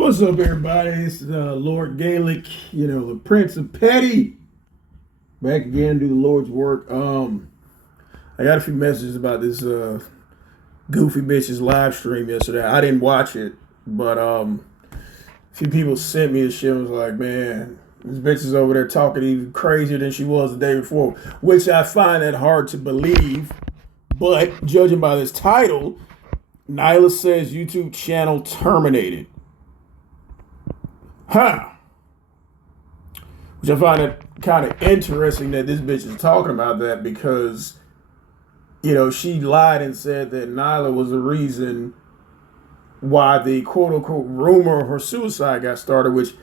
What's up, everybody? This is Lord Gaelic, the Prince of Petty. Back again, do the Lord's work. I got a few messages about this goofy bitch's live stream yesterday. I didn't watch it, but a few people sent me this shit and was like, man, this bitch is over there talking even crazier than she was the day before, which I find that hard to believe. But judging by this title, Nylah Says YouTube channel terminated. Which I find it kind of interesting that this bitch is talking about that because, she lied and said that Nylah was the reason why the quote-unquote rumor of her suicide got started, which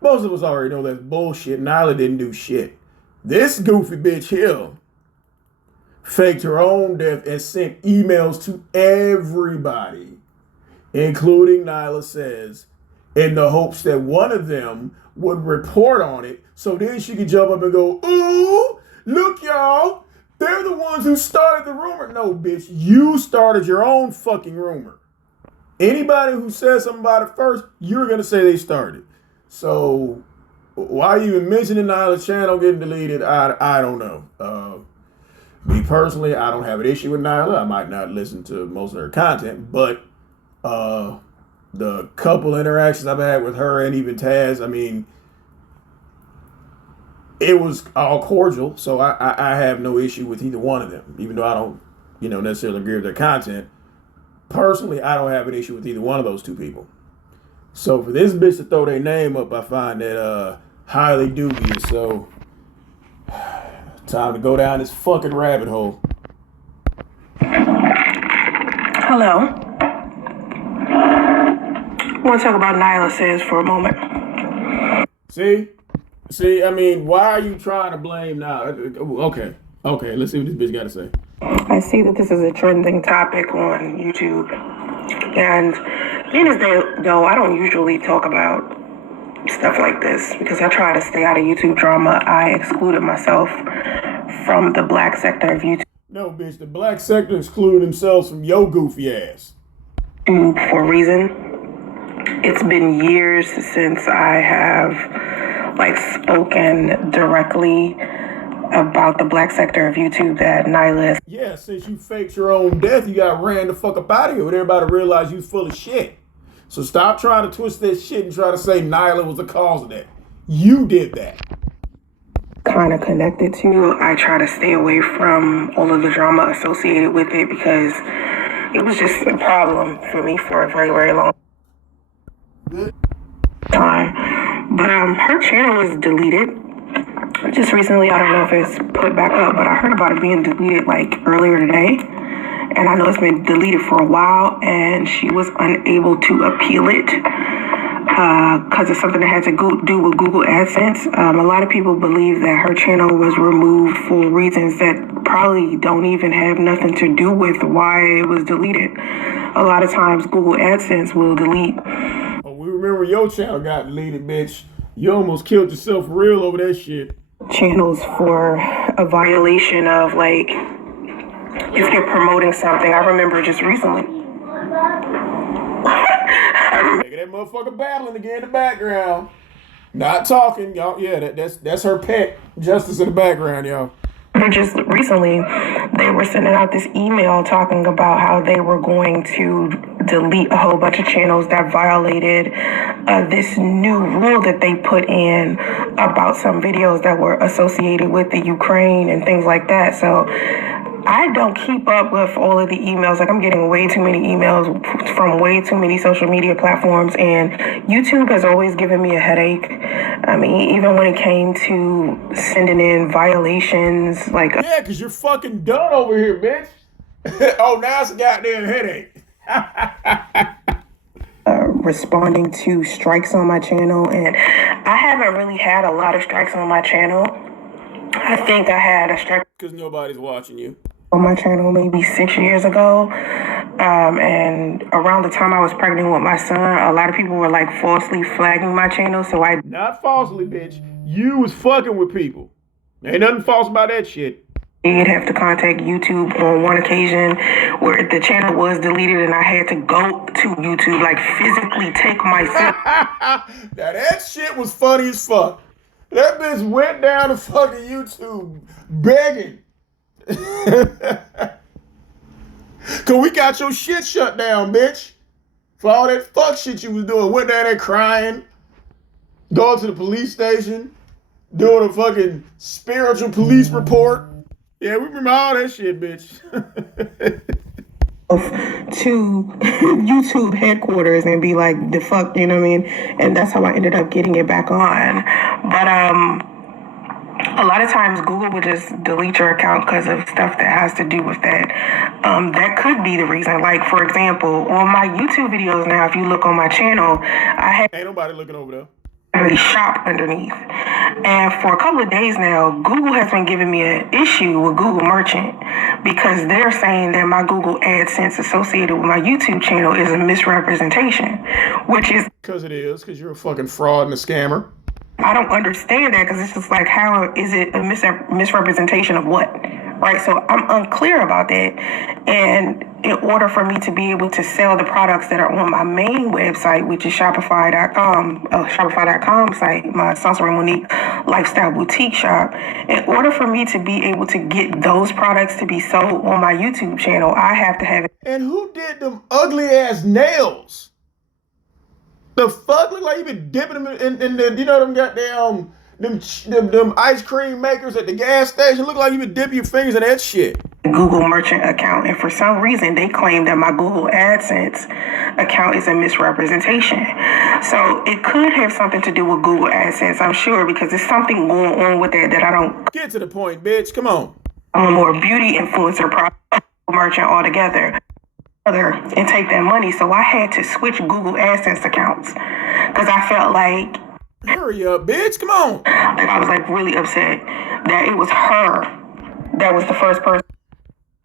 most of us already know that's bullshit. Nylah didn't do shit. This goofy bitch here faked her own death and sent emails to everybody, including Nylah Says, in the hopes that one of them would report on it, so then she could jump up and go, ooh, look, y'all, they're the ones who started the rumor. No, bitch, you started your own fucking rumor. Anybody who says something about it first, you're going to say they started. So why are you even mentioning Nyla's channel getting deleted? I don't know. Me personally, I don't have an issue with Nylah. I might not listen to most of her content, but the couple interactions I've had with her and even Taz, I mean, it was all cordial, so I have no issue with either one of them, even though I don't, necessarily agree with their content. Personally, I don't have an issue with either one of those two people. So for this bitch to throw their name up, I find that highly dubious. So time to go down this fucking rabbit hole. Hello. I want to talk about Nylah Says for a moment. See, I mean, why are you trying to blame now? Okay, let's see what this bitch got to say. I see that this is a trending topic on YouTube. And being as though I don't usually talk about stuff like this because I try to stay out of YouTube drama, I excluded myself from the black sector of YouTube. No, bitch, the black sector excluded themselves from your goofy ass. For a reason. It's been years since I have spoken directly about the black sector of YouTube that Nylah. Yeah, since you faked your own death, you got ran the fuck up out of here with everybody realized you was full of shit. So stop trying to twist that shit and try to say Nylah was the cause of that. You did that. Kind of connected to. I try to stay away from all of the drama associated with it because it was just a problem for me for a very, very long time. But her channel was deleted just recently. I don't know if it's put back up, but I heard about it being deleted earlier today. And I know it's been deleted for a while, and she was unable to appeal it because it's something that had to do with Google AdSense. A lot of people believe that her channel was removed for reasons that probably don't even have nothing to do with why it was deleted. A lot of times Google AdSense will delete. Oh, we remember your channel got deleted, bitch. You almost killed yourself for real over that shit. Channels for a violation of if you're promoting something. I remember just recently. That motherfucker babbling again in the background. Not talking, y'all. Yeah, that's her pet. Justice in the background, y'all. Just recently, they were sending out this email talking about how they were going to delete a whole bunch of channels that violated this new rule that they put in about some videos that were associated with the Ukraine and things like that. So I don't keep up with all of the emails. I'm getting way too many emails from way too many social media platforms, and YouTube has always given me a headache. I mean, even when it came to sending in violations, yeah, because you're fucking done over here, bitch. Oh, now it's a goddamn headache. Responding to strikes on my channel, and I haven't really had a lot of strikes on my channel. I think I had a strike because nobody's watching you on my channel maybe 6 years ago, and around the time I was pregnant with my son, a lot of people were falsely flagging my channel. So not falsely, bitch. You was fucking with people. Ain't nothing false about that shit. did have to contact YouTube on one occasion where the channel was deleted and I had to go to YouTube, like physically take myself. Now that shit was funny as fuck. That bitch went down to fucking YouTube begging. Cause we got your shit shut down, bitch. For all that fuck shit you was doing. Went down there crying, going to the police station, doing a fucking spiritual police report. Yeah, we remember all that shit, bitch. To YouTube headquarters and be like, the fuck, you know what I mean? And that's how I ended up getting it back on. But a lot of times Google would just delete your account because of stuff that has to do with that. That could be the reason. Like, for example, on my YouTube videos now, if you look on my channel, I have Ain't nobody looking over there. a shop underneath. And for a couple of days now, Google has been giving me an issue with Google Merchant because they're saying that my Google AdSense associated with my YouTube channel is a misrepresentation, which is... Because it is, because you're a fucking fraud and a scammer. I don't understand that because it's just like, how is it a misrepresentation of what? Right? So I'm unclear about that. And in order for me to be able to sell the products that are on my main website, which is Shopify.com site, my Soncerae Monique lifestyle boutique shop, in order for me to be able to get those products to be sold on my YouTube channel, I have to have it. And who did them ugly ass nails? The fuck? Look like you been dipping them in the, you know, them goddamn, them ice cream makers at the gas station. Look like you been dipping your fingers in that shit. Google Merchant account, and for some reason they claim that my Google AdSense account is a misrepresentation. So it could have something to do with Google AdSense, I'm sure, because there's something going on with that I don't... Get to the point, bitch. Come on. I'm a more beauty influencer merchant altogether. And take that money. So I had to switch Google AdSense accounts because I felt like... Hurry up, bitch. Come on. Like, I was like really upset that it was her that was the first person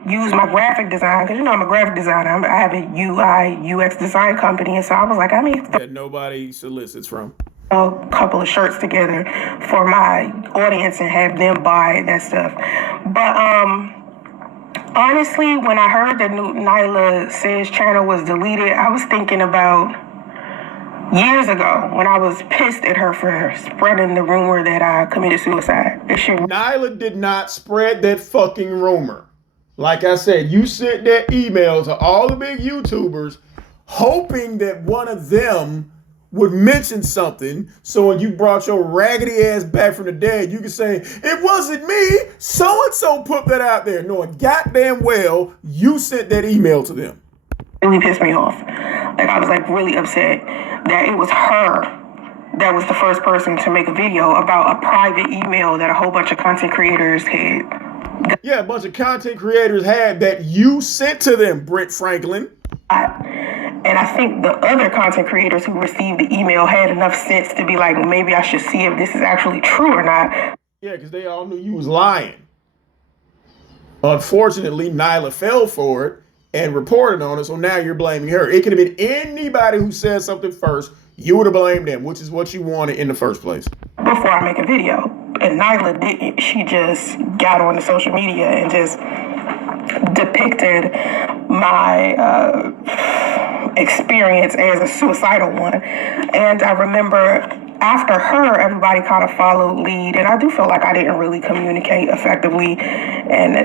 to use my graphic design, because you know I'm a graphic designer. I have a UI UX design company, and so I was like, I mean, that nobody solicits from. A couple of shirts together for my audience and have them buy that stuff. But honestly, when I heard the new Nylah Says channel was deleted, I was thinking about years ago when I was pissed at her for spreading the rumor that I committed suicide. Nylah did not spread that fucking rumor. Like I said, you sent that email to all the big YouTubers hoping that one of them would mention something, so when you brought your raggedy ass back from the dead, you could say, it wasn't me, so-and-so put that out there, knowing goddamn well you sent that email to them. It really pissed me off. Like, I was like really upset that it was her that was the first person to make a video about a private email that a whole bunch of content creators had. Yeah, a bunch of content creators had that you sent to them, Brent Franklin. And I think the other content creators who received the email had enough sense to be like, maybe I should see if this is actually true or not. Yeah, because they all knew you was lying. Unfortunately, Nylah fell for it and reported on it, so now you're blaming her. It could have been anybody who said something first. You would have blamed them, which is what you wanted in the first place. Before I make a video. And Nylah didn't. She just got on the social media and just depicted my experience as a suicidal one. And I remember after her, everybody kind of followed lead. And I do feel like I didn't really communicate effectively. And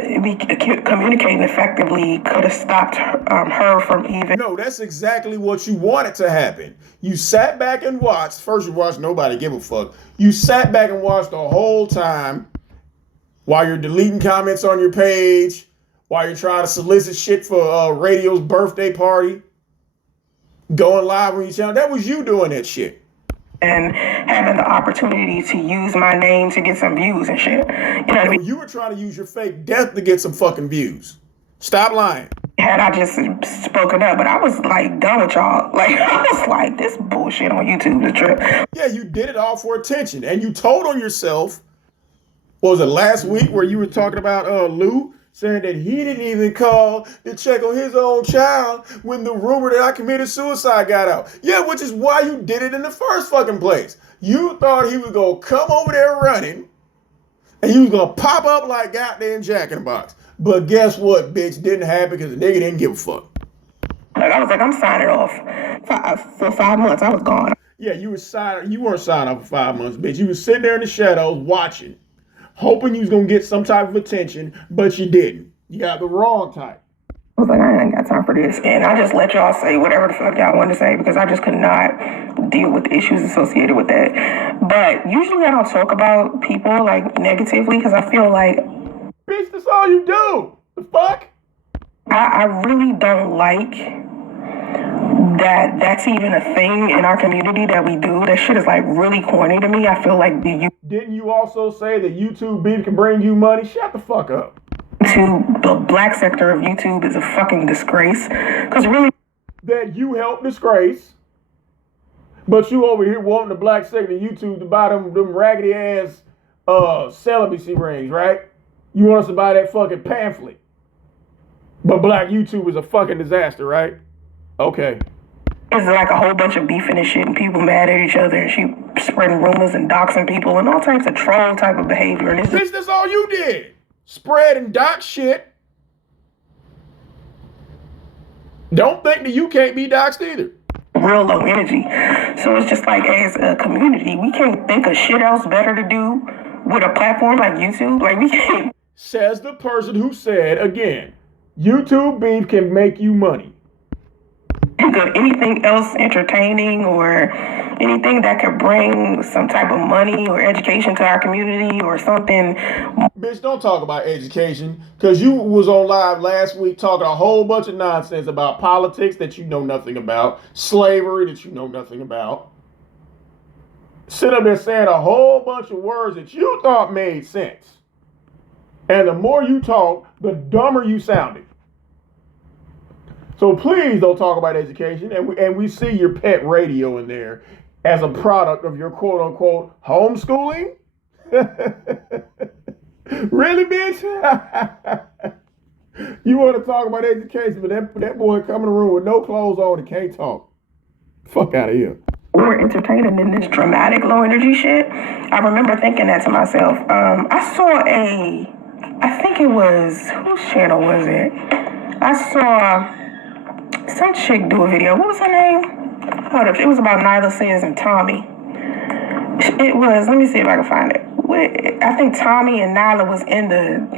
communicating effectively could have stopped her from even... No, that's exactly what you wanted to happen. You sat back and watched. First you watched Nobody Give a Fuck. You sat back and watched the whole time while you're deleting comments on your page, while you're trying to solicit shit for Radio's birthday party, going live on your channel. That was you doing that shit. And having the opportunity to use my name to get some views and shit. You know what I mean? You were trying to use your fake death to get some fucking views. Stop lying. Had I just spoken up, but I was like done with y'all. Like, I was like, this bullshit on YouTube is true. Yeah, you did it all for attention. And you told on yourself, what was it, last week where you were talking about Lou saying that he didn't even call to check on his own child when the rumor that I committed suicide got out. Yeah, which is why you did it in the first fucking place. You thought he was going to come over there running, And you was gonna pop up like goddamn Jack in the Box. But guess what, bitch? Didn't happen because the nigga didn't give a fuck. Like, I was like, I'm signing off for 5 months. I was gone. Yeah, you weren't signing off for 5 months, bitch. You was sitting there in the shadows watching, hoping you was gonna get some type of attention, but you didn't. You got the wrong type. I was like, I ain't got time for this. And I just let y'all say whatever the fuck y'all wanted to say because I just could not deal with the issues associated with that. But usually I don't talk about people like negatively because I feel like, bitch, that's all you do. The fuck? I really don't like that that's even a thing in our community that we do. That shit is like really corny to me. I feel like didn't you also say that YouTube beef can bring you money? Shut the fuck up. To the black sector of YouTube is a fucking disgrace. Because really, that you helped disgrace, but you over here wanting the black sector of YouTube to buy them raggedy ass celibacy rings, right? You want us to buy that fucking pamphlet. But black YouTube is a fucking disaster, right? Okay. It's like a whole bunch of beefing and shit and people mad at each other and she spreading rumors and doxing people and all types of troll type of behavior. And it's bitch, that's all you did. Spread and dox shit. Don't think that you can't be doxed either. Real low energy. So it's just like, as a community, we can't think of shit else better to do with a platform like YouTube. Like, we can't. Says the person who said, again, YouTube beef can make you money. Think of anything else entertaining or anything that could bring some type of money or education to our community or something. Bitch, don't talk about education, because you was on live last week talking a whole bunch of nonsense about politics that you know nothing about, slavery that you know nothing about. Sit up there saying a whole bunch of words that you thought made sense. And the more you talk, the dumber you sounded. So please don't talk about education. And we see your pet radio in there as a product of your quote unquote homeschooling. Really, bitch? You want to talk about education, but that boy come in the room with no clothes on and can't talk. Fuck out of here. We're entertaining in this dramatic low energy shit. I remember thinking that to myself. I saw I think it was, whose channel was it? I saw some chick do a video. What was her name? Hold up. It was about Nylah Says and Tommy. It was, let me see if I can find it. I think Tommy and Nylah was in the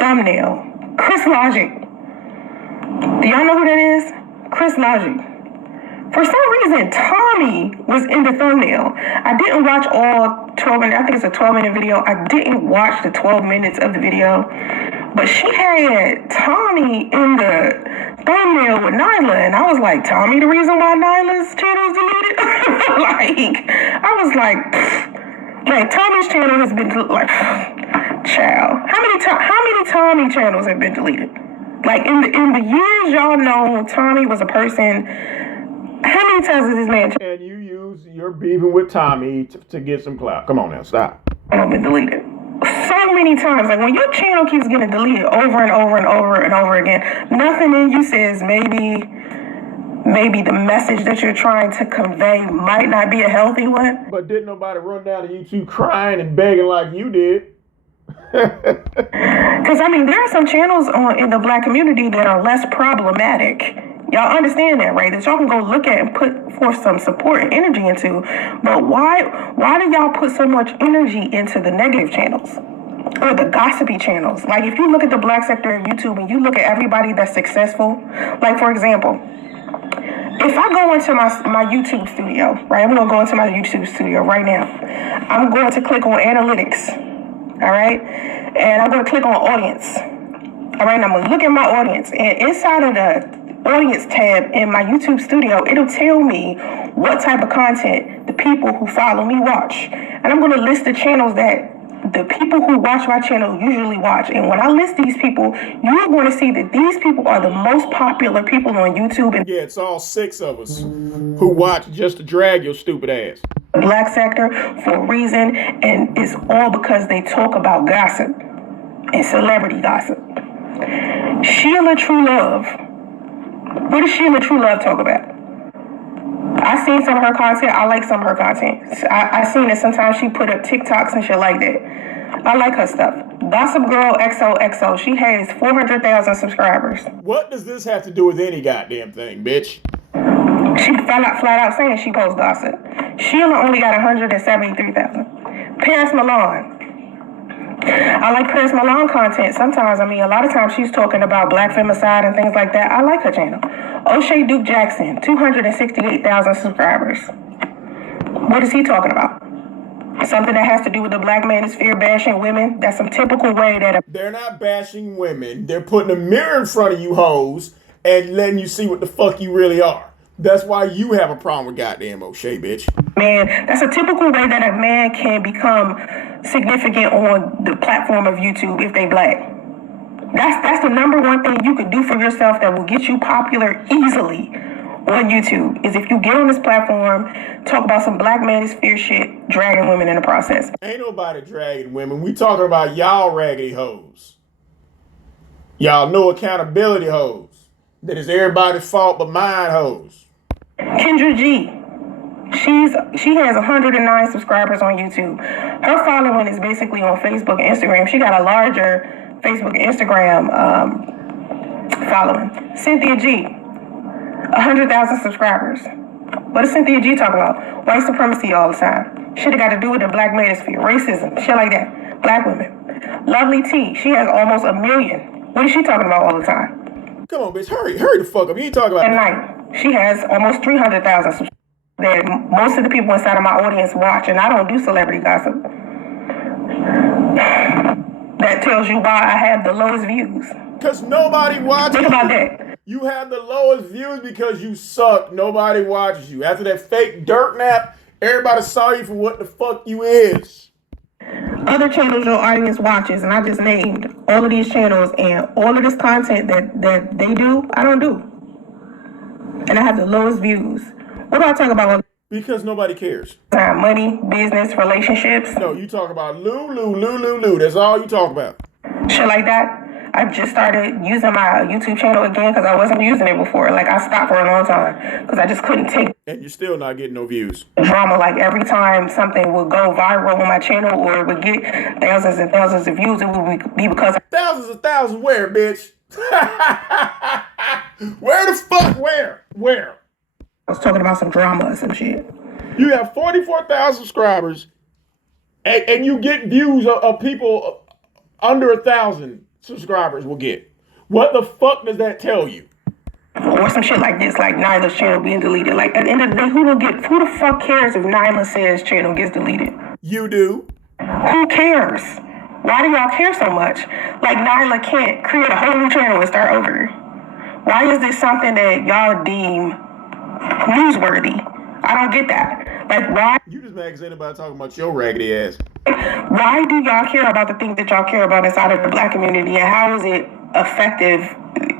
thumbnail. Chris Logic. Do y'all know who that is? Chris Logic. For some reason, Tommy was in the thumbnail. I didn't watch all 12 minutes. I think it's a 12-minute video. I didn't watch the 12 minutes of the video. But she had Tommy in the thumbnail with Nylah. And I was like, Tommy, the reason why Nylah's channel is deleted? I was like, Tommy's channel has been, child. How many Tommy channels have been deleted? Like, in the years y'all know Tommy was a person. How many times has this man? And you use your beefing with Tommy to get some clout. Come on now, stop. I've been deleted so many times. Like, when your channel keeps getting deleted over and over and over and over again, nothing in you says maybe the message that you're trying to convey might not be a healthy one. But didn't nobody run down to YouTube crying and begging like you did? Because, I mean, there are some channels in the black community that are less problematic. Y'all understand that, right? That y'all can go look at and put forth some support and energy into. But why do y'all put so much energy into the negative channels or the gossipy channels? Like, if you look at the black sector of YouTube and you look at everybody that's successful, like, for example, if I go into my YouTube studio, right? I'm going to go into my YouTube studio right now. I'm going to click on analytics, all right? And I'm going to click on audience. All right, and I'm going to look at my audience. And inside of the audience tab in my YouTube studio, it'll tell me what type of content the people who follow me watch. And I'm going to list the channels that the people who watch my channel usually watch. And when I list these people, you're going to see that these people are the most popular people on YouTube. And yeah, it's all 6 of us who watch just to drag your stupid ass. The black sector for a reason, and it's all because they talk about gossip and celebrity gossip. Sheila True Love. What does Sheila True Love talk about? I seen some of her content. I like some of her content. I seen that sometimes she put up TikToks and shit like that. I like her stuff. Gossip Girl XOXO. She has 400,000 subscribers. What does this have to do with any goddamn thing, bitch? She flat out saying she posts gossip. Sheila only got 173,000. Paris Milan. I like Paris Milan content. Sometimes, I mean, a lot of times she's talking about black femicide and things like that. I like her channel. O'Shea Duke Jackson, 268,000 subscribers. What is he talking about? Something that has to do with the black manosphere bashing women? That's some typical way that they're not bashing women. They're putting a mirror in front of you hoes and letting you see what the fuck you really are. That's why you have a problem with goddamn O'Shea, bitch. Man, that's a typical way that a man can become significant on the platform of YouTube if they black. That's the number one thing you could do for yourself that will get you popular easily on YouTube, is if you get on this platform, talk about some black manosphere shit, dragging women in the process. Ain't nobody dragging women. We talking about y'all raggedy hoes. Y'all no accountability hoes. That is everybody's fault but mine hoes. Kendra G. She has 109 subscribers on YouTube. Her following is basically on Facebook and Instagram. She got a larger Facebook and Instagram following. Cynthia G. 100,000 subscribers. What does Cynthia G talk about? White supremacy all the time. Shit that got to do with the black manosphere, racism, shit like that. Black women. Lovely T. She has almost 1 million. What is she talking about all the time? Come on, bitch. Hurry the fuck up. You ain't talking about at night. She has almost 300,000 subscribers. That most of the people inside of my audience watch, and I don't do celebrity gossip. That tells you why I have the lowest views. Because nobody watches. Think about that. You have the lowest views because you suck. Nobody watches you. After that fake dirt nap, everybody saw you for what the fuck you is. Other channels your audience watches, and I just named all of these channels, and all of this content that they do, I don't do. And I have the lowest views. What do I talk about? Because nobody cares. Money, business, relationships. No, you talk about Lou. That's all you talk about. Shit like that. I just started using my YouTube channel again because I wasn't using it before. Like, I stopped for a long time because I just couldn't take and you're still not getting no views. Drama. Like, every time something would go viral on my channel or it would get thousands and thousands of views, it would be because thousands of thousands where, bitch? Where the fuck? Where? I was talking about some drama or some shit. You have 44,000 subscribers, and you get views of people under 1,000 subscribers will get. What the fuck does that tell you? Or some shit like this, like Nyla's channel being deleted. Like, at the end of the day, who the fuck cares if Nylah Says channel gets deleted? You do. Who cares? Why do y'all care so much? Like, Nylah can't create a whole new channel and start over. Why is this something that y'all deem newsworthy? I don't get that. Like, why? You just mad because anybody talking about your raggedy ass. Why do y'all care about the things that y'all care about inside of the black community, and how is it effective,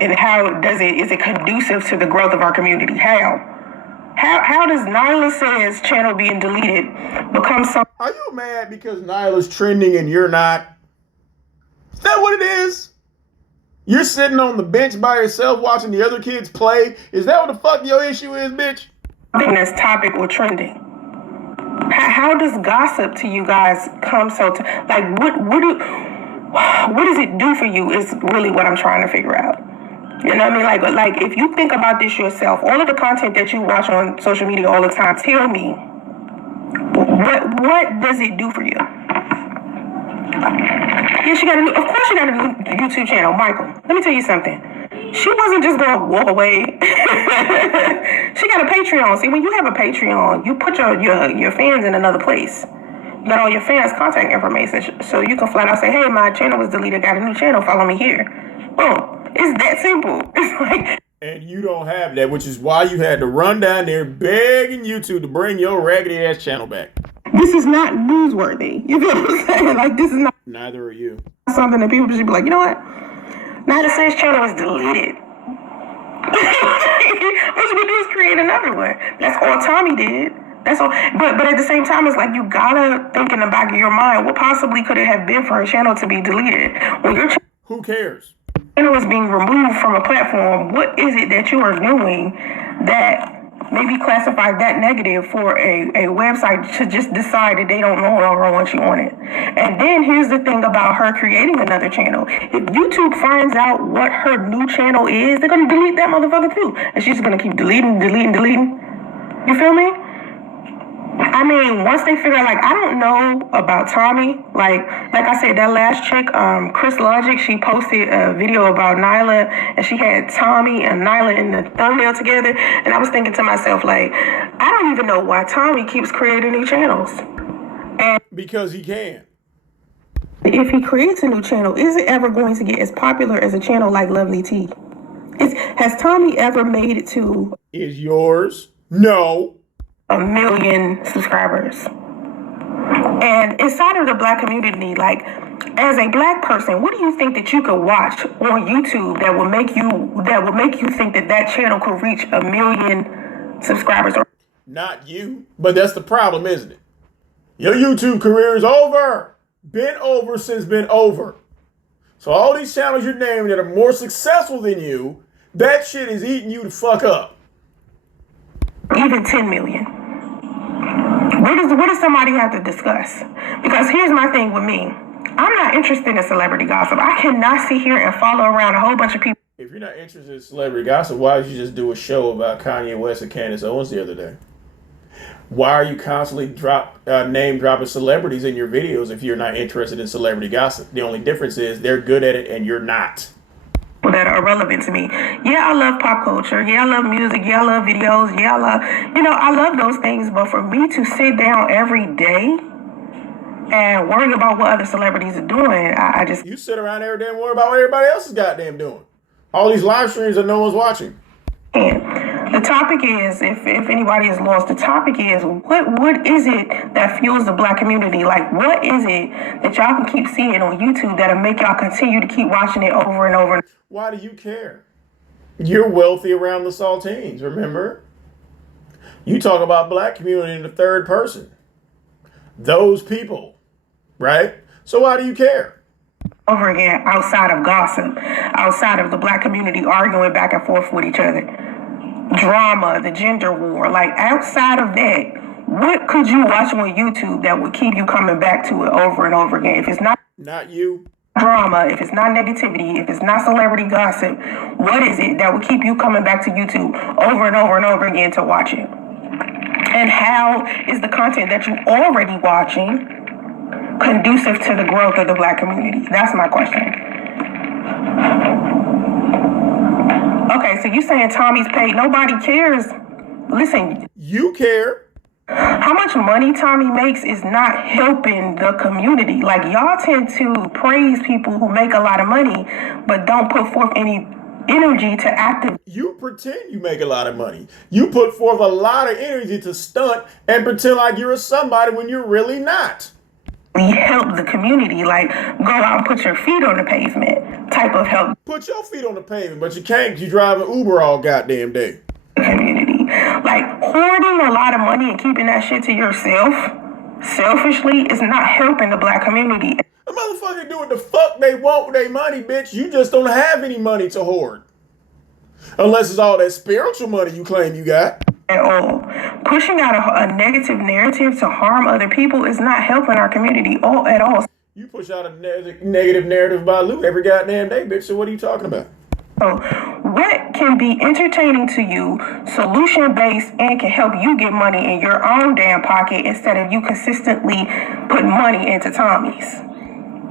and is it conducive to the growth of our community? How does Nylah Says channel being deleted become something? Are you mad because Nylah's trending and you're not? Is that what it is? You're sitting on the bench by yourself watching the other kids play? Is that what the fuck your issue is, bitch? Something that's topic or trending. How does gossip to you guys come so like what does it do for you is really what I'm trying to figure out. You know what I mean? Like if you think about this yourself, all of the content that you watch on social media all the time, tell me what does it do for you? Yes, of course you got a new YouTube channel, Michael. Let me tell you something. She wasn't just going to walk away. She got a Patreon. See, when you have a Patreon, you put your fans in another place. You got all your fans' contact information, so you can flat out say, hey, my channel was deleted, got a new channel, follow me here. Boom. It's that simple. It's like... And you don't have that, which is why you had to run down there begging YouTube to bring your raggedy ass channel back. This is not newsworthy. You feel what I'm saying? Like, this is not... Neither are you. Something that people should be like, you know what? Nylah Says channel is deleted. What you gonna do is create another one. That's all Tommy did. That's all. But at the same time, it's like you gotta think in the back of your mind, what possibly could it have been for a channel to be deleted? When your who cares? Channel is being removed from a platform, what is it that you are doing that maybe classified that negative for a website to just decide that they don't no longer want you on it. And then here's the thing about her creating another channel. If YouTube finds out what her new channel is, they're going to delete that motherfucker too. And she's going to keep deleting. You feel me? I mean, once they figure out, like, I don't know about Tommy. Like I said, that last chick, Chris Logic, she posted a video about Nylah, and she had Tommy and Nylah in the thumbnail together. And I was thinking to myself, like, I don't even know why Tommy keeps creating new channels. And because he can. If he creates a new channel, is it ever going to get as popular as a channel like Lovely Tea? Has Tommy ever made it to... Is yours? No. 1 million subscribers. And inside of the black community, like, as a black person, what do you think that you could watch on YouTube that will make you think that that channel could reach 1 million subscribers? Not you, but that's the problem, isn't it? Your YouTube career is over. Been over since been over. So all these channels you're naming that are more successful than you, that shit is eating you the fuck up. Even 10 million. What does somebody have to discuss? Because here's my thing with me. I'm not interested in celebrity gossip. I cannot sit here and follow around a whole bunch of people. If you're not interested in celebrity gossip, why did you just do a show about Kanye West and Candace Owens the other day? Why are you constantly name dropping celebrities in your videos if you're not interested in celebrity gossip? The only difference is they're good at it and you're not. That are relevant to me. Yeah, I love pop culture. Yeah, I love music. Yeah, I love videos. Yeah, I love those things. But for me to sit down every day and worry about what other celebrities are doing, I just... You sit around every day and worry about what everybody else is goddamn doing. All these live streams that no one's watching. And the topic is, if anybody is lost, the topic is, what is it that fuels the black community? Like, what is it that y'all can keep seeing on YouTube that'll make y'all continue to keep watching it over and over? Why do you care? You're wealthy around the saltines, remember? You talk about black community in the third person. Those people, right? So why do you care? Over again, outside of gossip, outside of the black community arguing back and forth with each other, drama, the gender war, like outside of that, what could you watch on YouTube that would keep you coming back to it over and over again? If it's not you, drama, if it's not negativity, if it's not celebrity gossip, what is it that would keep you coming back to YouTube over and over and over again to watch it? And how is the content that you're already watching conducive to the growth of the black community? That's my question. Okay, so you saying Tommy's paid. Nobody cares. Listen. You care. How much money Tommy makes is not helping the community. Like, y'all tend to praise people who make a lot of money, but don't put forth any energy to active. You pretend you make a lot of money. You put forth a lot of energy to stunt and pretend like you're a somebody when you're really not. We help the community, like go out and put your feet on the pavement type of help. Put your feet on the pavement, but you can't. You driving Uber all goddamn day. Community, like hoarding a lot of money and keeping that shit to yourself, selfishly, is not helping the black community. The motherfucker do what the fuck they want with their money, bitch. You just don't have any money to hoard. Unless it's all that spiritual money you claim you got. At all. Pushing out a negative narrative to harm other people is not helping our community at all. You push out a negative narrative about loot every goddamn day, bitch. So what are you talking about? So what can be entertaining to you, solution-based, and can help you get money in your own damn pocket instead of you consistently putting money into Tommy's?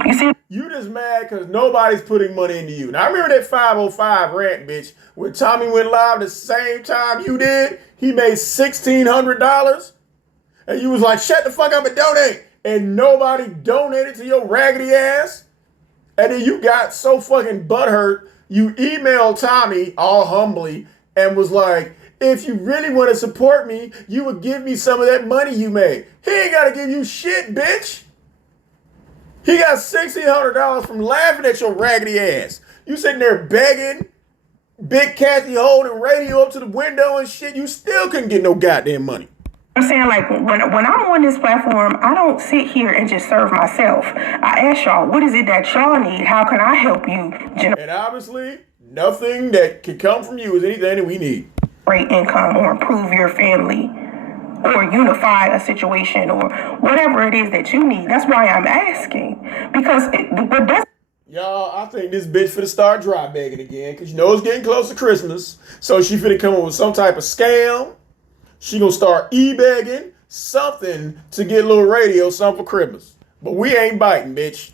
You see? You just mad because nobody's putting money into you. Now, I remember that 505 rant, bitch, when Tommy went live the same time you did. He made $1,600. And you was like, shut the fuck up and donate. And nobody donated to your raggedy ass. And then you got so fucking butthurt, you emailed Tommy all humbly and was like, if you really want to support me, you would give me some of that money you made. He ain't got to give you shit, bitch. He got $1,600 from laughing at your raggedy ass. You sitting there begging, Big Kathy holding radio up to the window and shit. You still couldn't get no goddamn money. I'm saying, like, when I'm on this platform, I don't sit here and just serve myself. I ask y'all, what is it that y'all need? How can I help you? And obviously, nothing that can come from you is anything that we need. great income or improve your family or unify a situation or whatever it is that you need. That's why I'm asking. Because what does Y'all, I think this bitch finna start dry begging again, because you know it's getting close to Christmas. So she finna come up with some type of scam. She gonna start e-begging something to get a little radio, something for Christmas. But we ain't biting, bitch.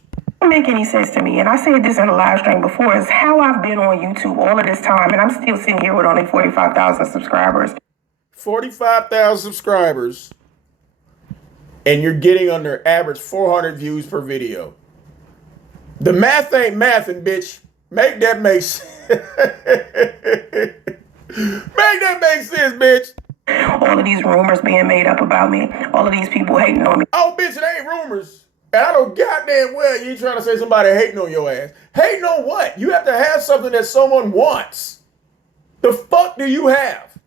make any sense to me, and I said this in a live stream before, is how I've been on YouTube all of this time, and I'm still sitting here with only 45,000 subscribers. 45,000 subscribers, and you're getting under average 400 views per video. The math ain't mathing, bitch. Make that make sense. Make that make sense, bitch. All of these rumors being made up about me, all of these people hating on me. Oh, bitch, it ain't rumors. And I know goddamn well you ain't trying to say somebody hating on your ass. Hating on what? You have to have something that someone wants. The fuck do you have?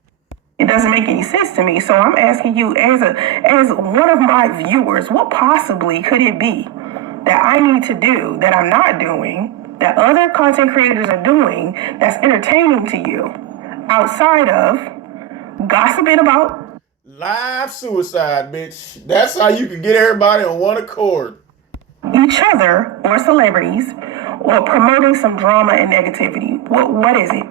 It doesn't make any sense to me. So I'm asking you, as one of my viewers, what possibly could it be that I need to do that I'm not doing, that other content creators are doing, that's entertaining to you, outside of gossiping about live suicide, bitch. That's how you can get everybody on one accord. Each other or celebrities or promoting some drama and negativity? What is it?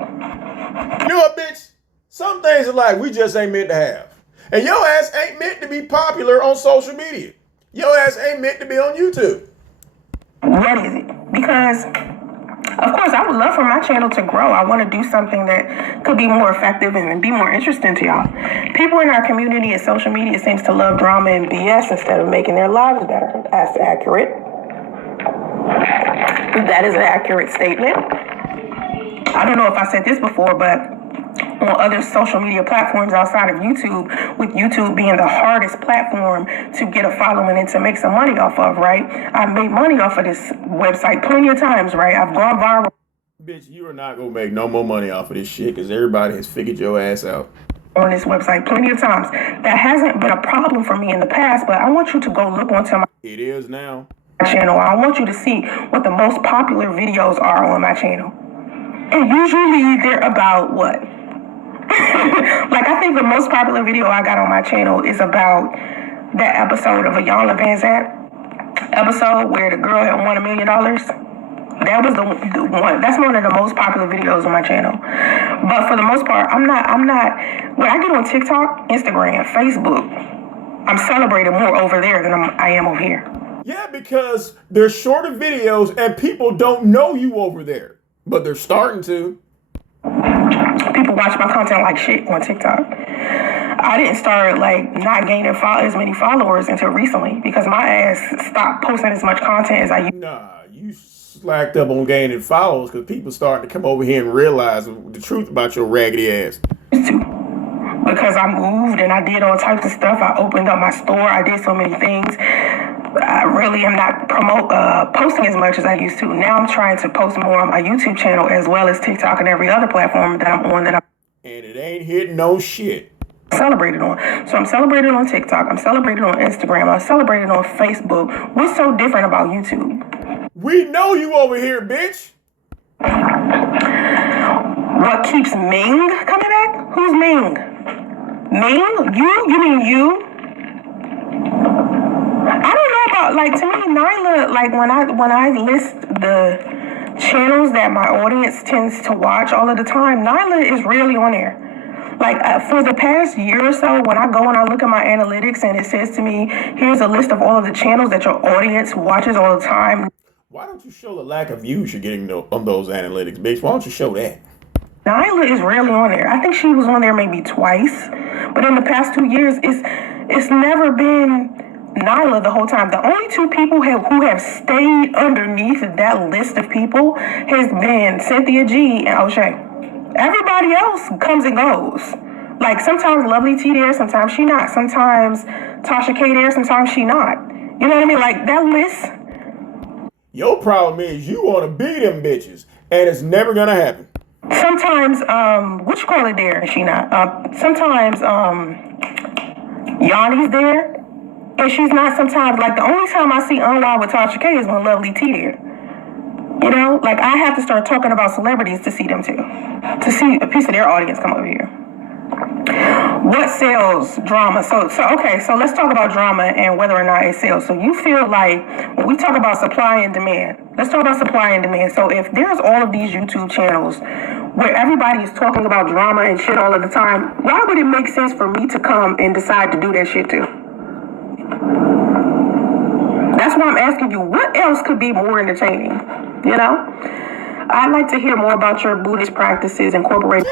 You know what, bitch? Some things in life we just ain't meant to have. And your ass ain't meant to be popular on social media. Your ass ain't meant to be on YouTube. What is it? Because, of course, I would love for my channel to grow. I want to do something that could be more effective and be more interesting to y'all. People in our community and social media seems to love drama and BS instead of making their lives better. That's accurate. That is an accurate statement. I don't know if I said this before, but on other social media platforms outside of YouTube, with YouTube being the hardest platform to get a following and to make some money off of, right? I've made money off of this website plenty of times, right? I've gone viral. Bitch, you are not gonna make no more money off of this shit because everybody has figured your ass out. On this website plenty of times. That hasn't been a problem for me in the past, but I want you to go look onto my It is now. channel. I want you to see what the most popular videos are on my channel. And usually they're about what? Like, I think the most popular video I got on my channel is about that episode of a Nylah Says episode where the girl had won $1 million. That was the one. That's one of the most popular videos on my channel. But for the most part, I'm not. When I get on TikTok, Instagram, Facebook, I'm celebrated more over there than I am over here. Yeah, because they're shorter videos and people don't know you over there, but they're starting to. People watch my content like shit on TikTok. I didn't start not gaining as many followers until recently because my ass stopped posting as much content as I used. Nah, you slacked up on gaining followers because people starting to come over here and realize the truth about your raggedy ass. Because I moved and I did all types of stuff. I opened up my store. I did so many things. I really am not posting as much as I used to. Now I'm trying to post more on my YouTube channel as well as TikTok and every other platform that I'm on. And it ain't hitting no shit. Celebrated on. So I'm celebrated on TikTok. I'm celebrated on Instagram. I'm celebrated on Facebook. What's so different about YouTube? We know you over here, bitch. What keeps Ming coming back? Who's Ming? Ming? You? You mean you? I don't know about, to me, Nylah, when I list the channels that my audience tends to watch all of the time, Nylah is rarely on there. For the past year or so, when I go and I look at my analytics and it says to me, here's a list of all of the channels that your audience watches all the time. Why don't you show the lack of views you're getting on those analytics, bitch? Why don't you show that? Nylah is rarely on there. I think she was on there maybe twice. But in the past 2 years, it's never been Nylah the whole time. The only two people who have stayed underneath that list of people has been Cynthia G and O'Shea. Everybody else comes and goes. Sometimes Lovely T there, sometimes she not. Sometimes Tasha K there, sometimes she not. You know what I mean? That list. Your problem is you want to be them bitches, and it's never gonna happen. Sometimes, what you call it there, and she not. Sometimes, Yanni's there, and she's not sometimes. The only time I see Unwild with Tasha K is when Lovely T there. You know, I have to start talking about celebrities to see them too. To see a piece of their audience come over here. What sells drama? So okay, so let's talk about drama and whether or not it sells. So you feel like when we talk about supply and demand, let's talk about supply and demand. So if there's all of these YouTube channels where everybody is talking about drama and shit all of the time, why would it make sense for me to come and decide to do that shit too? That's why I'm asking you, what else could be more entertaining? You know? I'd like to hear more about your Buddhist practices incorporated.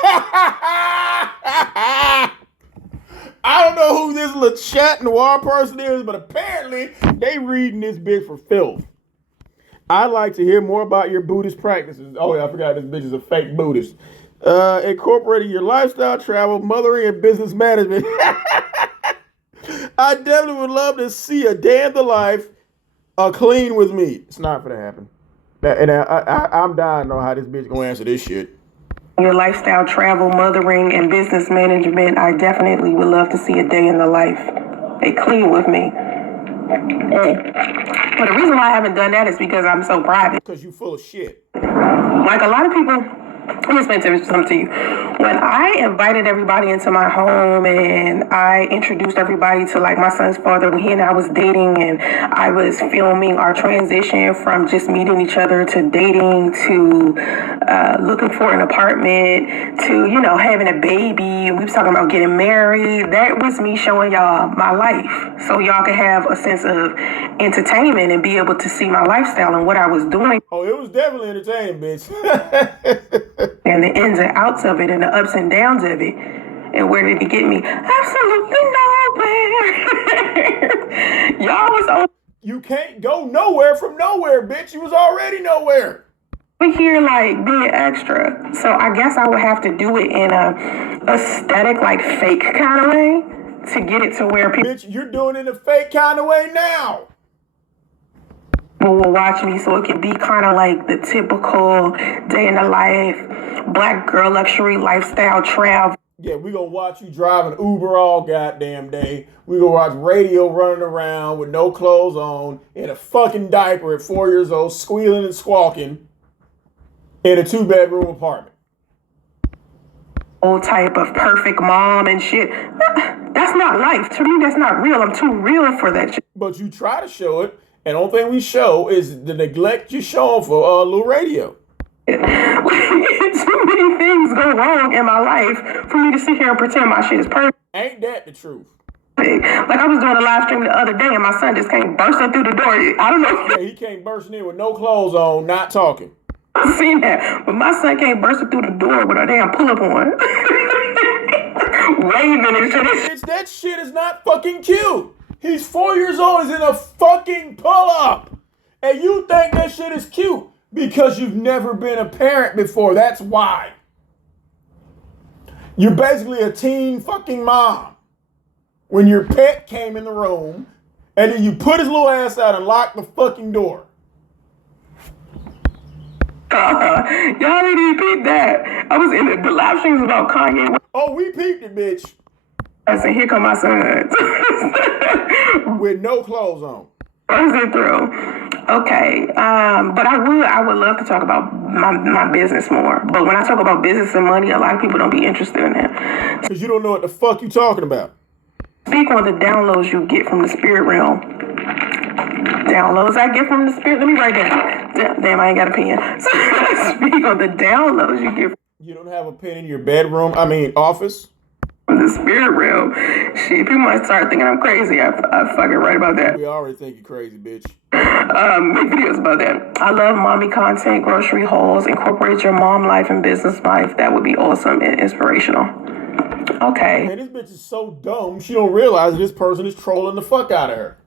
I don't know who this little chat noir person is, but apparently they reading this bitch for filth. I'd like to hear more about your Buddhist practices. Oh yeah, I forgot this bitch is a fake Buddhist. Incorporating your lifestyle, travel, mothering, and business management. I definitely would love to see a day in the life clean with me. It's not gonna happen. And I'm dying to know how this bitch gonna answer this shit. Your lifestyle, travel, mothering, and business management, I definitely would love to see a day in the life. They clean with me. But the reason why I haven't done that is because I'm so private. Because you full of shit. Like a lot of people, let me explain something to you. When I invited everybody into my home and I introduced everybody to like my son's father when he and I was dating, and I was filming our transition from just meeting each other to dating to looking for an apartment to, you know, having a baby. We was talking about getting married. That was me showing y'all my life. So y'all could have a sense of entertainment and be able to see my lifestyle and what I was doing. Oh, it was definitely entertaining, bitch. And the ins and outs of it and the ups and downs of it. And where did it get me? Absolutely nowhere. Y'all was over. You can't go nowhere from nowhere, bitch. You was already nowhere. We here like being extra. So I guess I would have to do it in a aesthetic, like fake kind of way to get it to where people. Bitch, you're doing it in a fake kind of way now. Will watch me, so it can be kind of like the typical day in the life, black girl luxury lifestyle travel. Yeah, we gonna watch you driving Uber all goddamn day. We gonna watch radio running around with no clothes on, in a fucking diaper at 4 years old, squealing and squawking in a 2-bedroom apartment. Old type of perfect mom and shit. That's not life. To me, that's not real. I'm too real for that shit. But you try to show it. And the only thing we show is the neglect you're showing for little radio. Too many things go wrong in my life for me to sit here and pretend my shit is perfect. Ain't that the truth? Like I was doing a live stream the other day and my son just came bursting through the door. I don't know. Yeah, he came bursting in with no clothes on, not talking. I've seen that. But my son came bursting through the door with a damn pull-up on. Waving and shit. Bitch, that shit is not fucking cute. He's 4 years old, he's in a fucking pull-up. And you think that shit is cute because you've never been a parent before. That's why. You're basically a teen fucking mom. When your pet came in the room, and then you put his little ass out and locked the fucking door. Y'all didn't peep that. I was in the live streams about Kanye. Oh, we peeped it, bitch. I said, here come my sons. With no clothes on. Bursting through. Okay. But I would love to talk about my business more. But when I talk about business and money, a lot of people don't be interested in that. Because you don't know what the fuck you talking about. Speak on the downloads you get from the spirit realm. Downloads I get from the spirit. Let me write that. Damn, I ain't got a pen. So speak on the downloads you get. You don't have a pen in your bedroom? Office? The spirit realm. Shit, people might start thinking I'm crazy. I fucking right about that. We already think you're crazy, bitch. Make videos about that. I love mommy content, grocery hauls, incorporate your mom life and business life. That would be awesome and inspirational. Okay. Man, this bitch is so dumb, she don't realize this person is trolling the fuck out of her.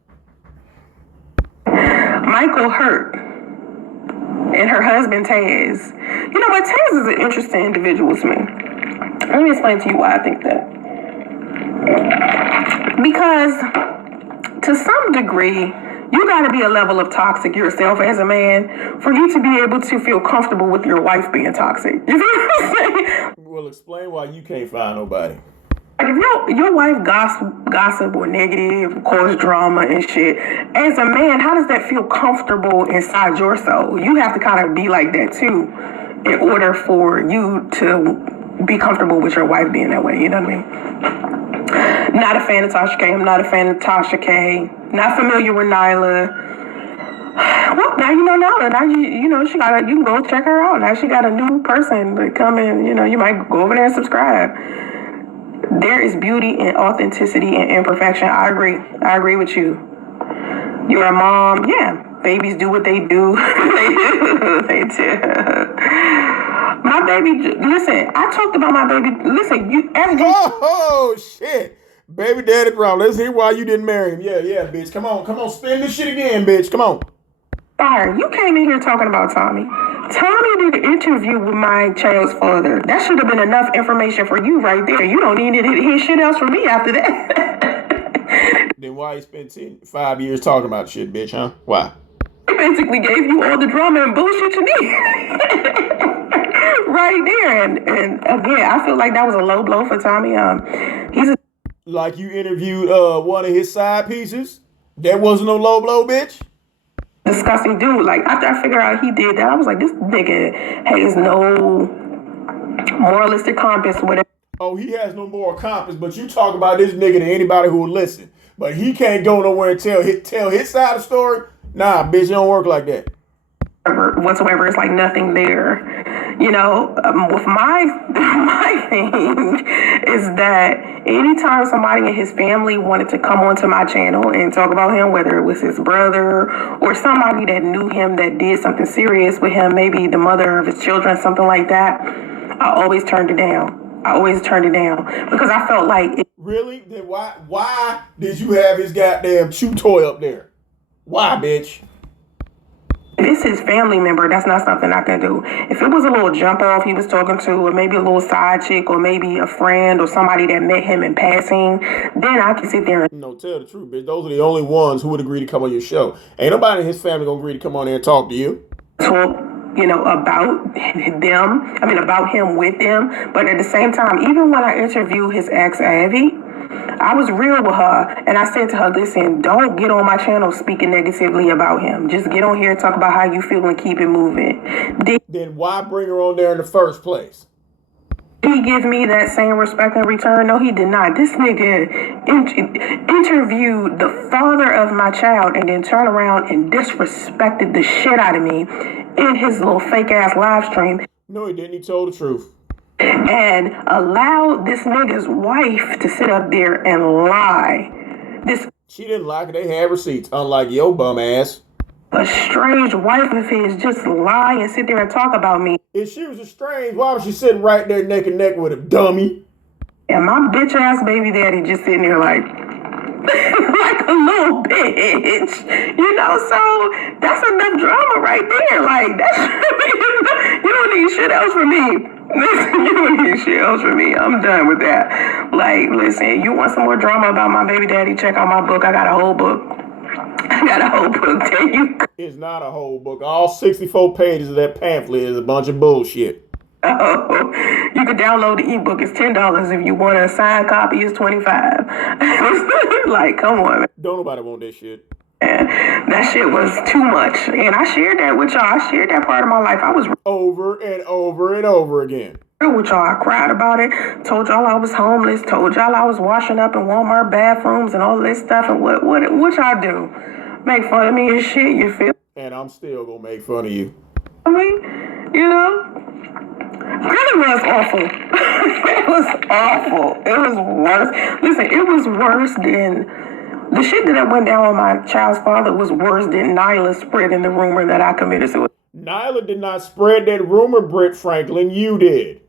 Michael Hurt and her husband Taz. You know what? Taz is an interesting individual to me. Let me explain to you why I think that. Because to some degree, you got to be a level of toxic yourself as a man for you to be able to feel comfortable with your wife being toxic. You feel what I'm saying? Well, explain why you can't find nobody. Like if your wife gossip or negative, cause drama and shit, as a man, how does that feel comfortable inside your soul? You have to kind of be like that too in order for you to be comfortable with your wife being that way. You know what I mean? Not a fan of Tasha K. I'm not a fan of Tasha K. Not familiar with Nylah. Well, now you know Nylah. Now you know she got. You can go check her out. Now she got a new person to come in. You know, you might go over there and subscribe. There is beauty in authenticity and imperfection. I agree with you. You're a mom. Yeah, babies do what they do. They do. My baby, listen, I talked about my baby. Listen, Oh, shit. Baby daddy problem. Let's hear why you didn't marry him. Yeah, bitch. Come on. Spin this shit again, bitch. Come on. Fire, you came in here talking about Tommy. Tommy did an interview with my child's father. That should have been enough information for you right there. You don't need to hear shit else from me after that. Then why you spent 5 years talking about shit, bitch, huh? Why? He basically gave you all the drama and bullshit you need. Right there. And again, I feel like that was a low blow for Tommy. Like you interviewed one of his side pieces? That wasn't no low blow, bitch? Disgusting dude. Like, after I figured out he did that, I was like, this nigga has no moralistic compass, whatever. Oh, he has no moral compass, but you talk about this nigga to anybody who will listen. But he can't go nowhere and tell his side of the story. Nah, bitch, it don't work like that. Whatsoever. It's like nothing there. You know, with my thing is that anytime somebody in his family wanted to come onto my channel and talk about him, whether it was his brother or somebody that knew him that did something serious with him, maybe the mother of his children, something like that, I always turned it down. Because I felt like really? Then why did you have his goddamn chew toy up there? Why, bitch? If it's his family member, that's not something I can do. If it was a little jump off he was talking to, or maybe a little side chick, or maybe a friend or somebody that met him in passing, then I can sit there and... No, tell the truth, bitch. Those are the only ones who would agree to come on your show. Ain't nobody in his family gonna agree to come on there and talk to you. Talk, you know, about him with them. But at the same time, even when I interviewed his ex, Abby, I was real with her, and I said to her, listen, don't get on my channel speaking negatively about him. Just get on here and talk about how you feel and keep it moving. Then why bring her on there in the first place? Did he give me that same respect in return? No, he did not. This nigga interviewed the father of my child and then turned around and disrespected the shit out of me in his little fake-ass live stream. No, he didn't. He told the truth. And allowed this nigga's wife to sit up there and lie. She didn't lie, because they had receipts, unlike your bum ass. A strange wife of his just lie and sit there and talk about me. If she was estranged, why was she sitting right there neck and neck with a dummy? And my bitch ass baby daddy just sitting there like like a little bitch. You know, so that's enough drama right there. Like, that's you don't need shit else from me. Listen, you don't need shit else from me. I'm done with that. Like, listen, you want some more drama about my baby daddy? Check out my book. I got a whole book. Tell you. It's not a whole book. All 64 pages of that pamphlet is a bunch of bullshit. Oh, you can download the ebook. It's $10. If you want a signed copy, it's $25. Like, come on, man. Don't nobody want that shit. And that shit was too much. And I shared that with y'all. I shared that part of my life. I was over and over and over again. With y'all. I cried about it. Told y'all I was homeless. Told y'all I was washing up in Walmart bathrooms and all this stuff. And what y'all do? Make fun of me and shit, you feel? And I'm still gonna make fun of you. I mean, you know? It was awful. It was awful. It was worse. Listen, it was worse than... The shit that went down with my child's father was worse than Nylah spreading the rumor that I committed suicide. Nylah did not spread that rumor, Britt Franklin. You did.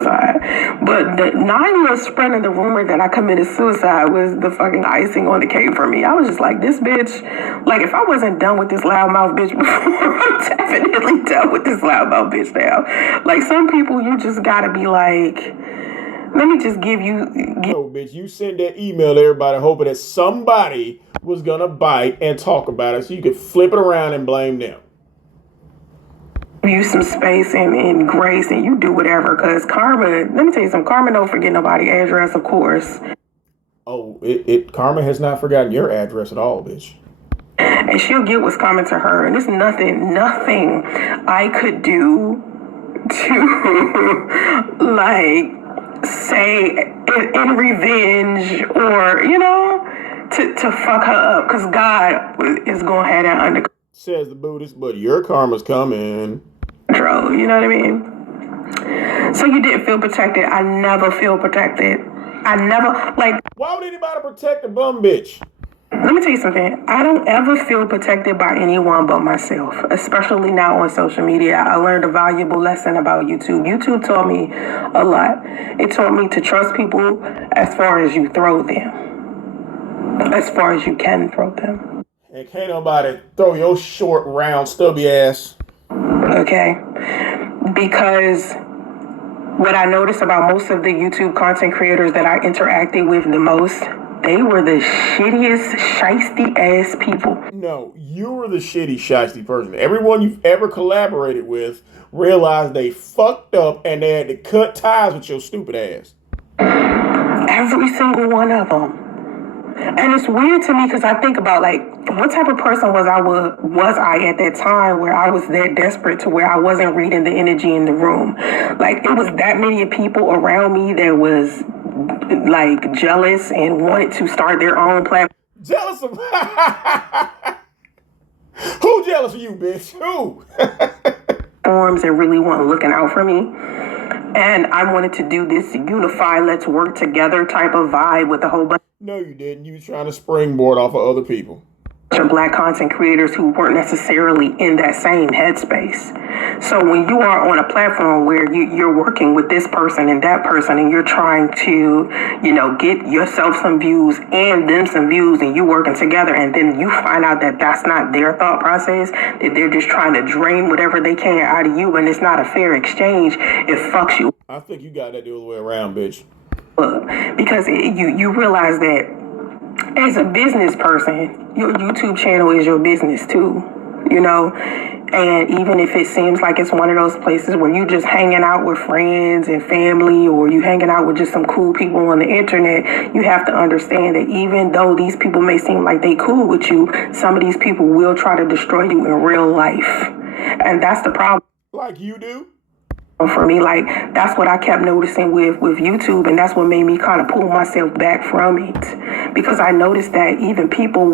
But the Nylah spreading the rumor that I committed suicide was the fucking icing on the cake for me. I was just like, this bitch, like, if I wasn't done with this loudmouth bitch before, I'm definitely done with this loudmouth bitch now. Like, some people, you just gotta be like, let me just give you... No, bitch, you sent that email to everybody hoping that somebody was gonna bite and talk about it so you could flip it around and blame them. You some space and grace, and you do whatever, because Karma, let me tell you something, Karma don't forget nobody's address, of course. Oh, Karma has not forgotten your address at all, bitch. And she'll get what's coming to her, and there's nothing I could do to like say in revenge or to fuck her up, because God is going to have that under Says the Buddhist, but your karma's coming. control. You know what I mean? So you didn't feel protected. I never feel protected. I never, like... Why would anybody protect a bum bitch? Let me tell you something. I don't ever feel protected by anyone but myself, especially now on social media. I learned a valuable lesson about YouTube. YouTube taught me a lot. It taught me to trust people as far as you throw them, as far as you can throw them. And can't nobody throw your short, round, stubby ass. Okay? Because what I noticed about most of the YouTube content creators that I interacted with the most, they were the shittiest, shiesty ass people. No, you were the shitty, shiesty person. Everyone you've ever collaborated with realized they fucked up and they had to cut ties with your stupid ass. Every single one of them. And it's weird to me because I think about, like, what type of person was I at that time where I was that desperate to where I wasn't reading the energy in the room. Like, it was that many people around me that was like jealous and wanted to start their own platform. Jealous of who jealous of you, bitch? Who? Forms and really want looking out for me. And I wanted to do this unify, let's work together type of vibe with a whole bunch. No, you didn't. You were trying to springboard off of other people. Black content creators who weren't necessarily in that same headspace. So when you are on a platform where you're working with this person and that person and you're trying to, get yourself some views and them some views and you working together, and then you find out that that's not their thought process, that they're just trying to drain whatever they can out of you and it's not a fair exchange, it fucks you. I think you got that the other way around, bitch. Because you realize that as a business person, your YouTube channel is your business too, and even if it seems like it's one of those places where you just hanging out with friends and family, or you hanging out with just some cool people on the internet, you have to understand that even though these people may seem like they cool with you, some of these people will try to destroy you in real life. And that's the problem. Like you do? For me, like, that's what I kept noticing with YouTube, and that's what made me kind of pull myself back from it, because I noticed that even people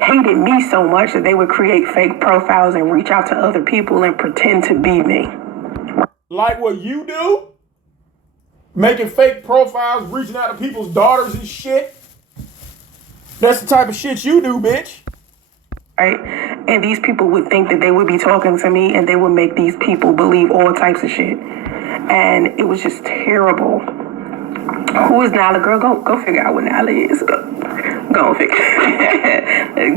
hated me so much that they would create fake profiles and reach out to other people and pretend to be me. Like what you do? Making fake profiles, reaching out to people's daughters and shit? That's the type of shit you do, bitch. Right? And these people would think that they would be talking to me, and they would make these people believe all types of shit. And it was just terrible. Who is Nylah? Girl, go figure out what Nylah is. Go figure.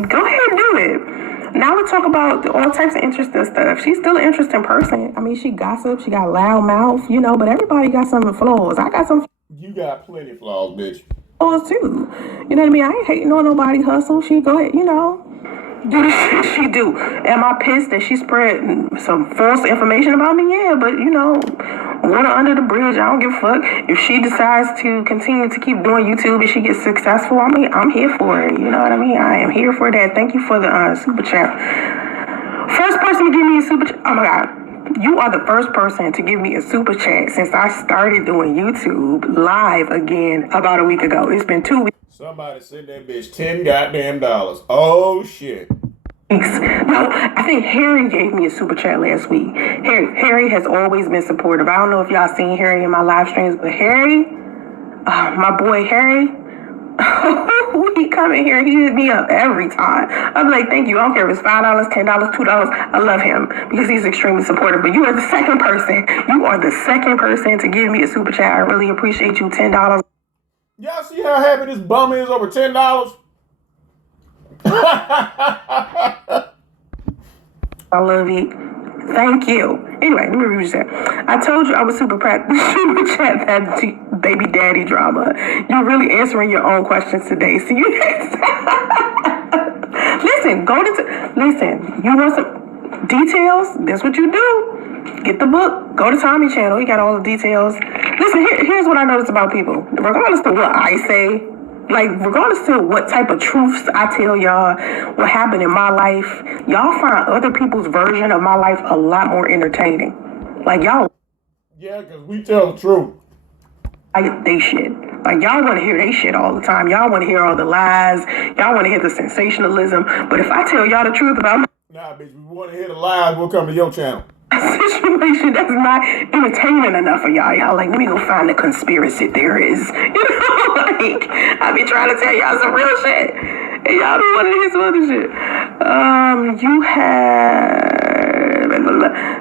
Go ahead and do it. Now let's talk about all types of interesting stuff. She's still an interesting person. I mean, she gossips, she got loud mouth, but everybody got some flaws. I got some. You got plenty of flaws, bitch. Flaws too. You know what I mean? I ain't hating on nobody hustle. She go ahead, do the shit she do. Am I pissed that she spread some false information about me? Yeah, but water under the bridge, I don't give a fuck. If she decides to continue to keep doing YouTube and she gets successful, I mean, I'm here for it. You know what I mean? I am here for that. Thank you for the super chat. First person to give me a super chat. Oh my God. You are the first person to give me a super chat since I started doing YouTube live again about a week ago. It's been 2 weeks. Somebody sent that bitch $10 goddamn. Oh shit. No, I think Harry gave me a super chat last week. Harry has always been supportive. I don't know if y'all seen Harry in my live streams, but Harry, my boy Harry, he come in here, he hit me up every time. I'm like, thank you. I don't care if it's $5, $10, $2. I love him because he's extremely supportive. But you are the second person. You are the second person to give me a super chat. I really appreciate you. $10. Y'all see how happy this bum is over $10? I love it. Thank you. Anyway, let me read what you said. I told you I was super chat that baby daddy drama. You're really answering your own questions today. See you next time. Listen, you want some details? That's what you do. Get the book. Go to Tommy channel. He got all the details. Listen, here's what I noticed about people. Regardless of what I say, regardless of what type of truths I tell y'all, what happened in my life, y'all find other people's version of my life a lot more entertaining. Like, y'all. Yeah, because we tell the truth. They shit. Like, y'all want to hear they shit all the time. Y'all want to hear all the lies. Y'all want to hear the sensationalism. But if I tell y'all the truth about nah, bitch, we want to hear the lies, we'll come to your channel. Situation that's not entertaining enough for y'all. Y'all like, let me go find the conspiracy theories. You know, like, I be trying to tell y'all some real shit. And y'all be wanting to hear some other shit. You have...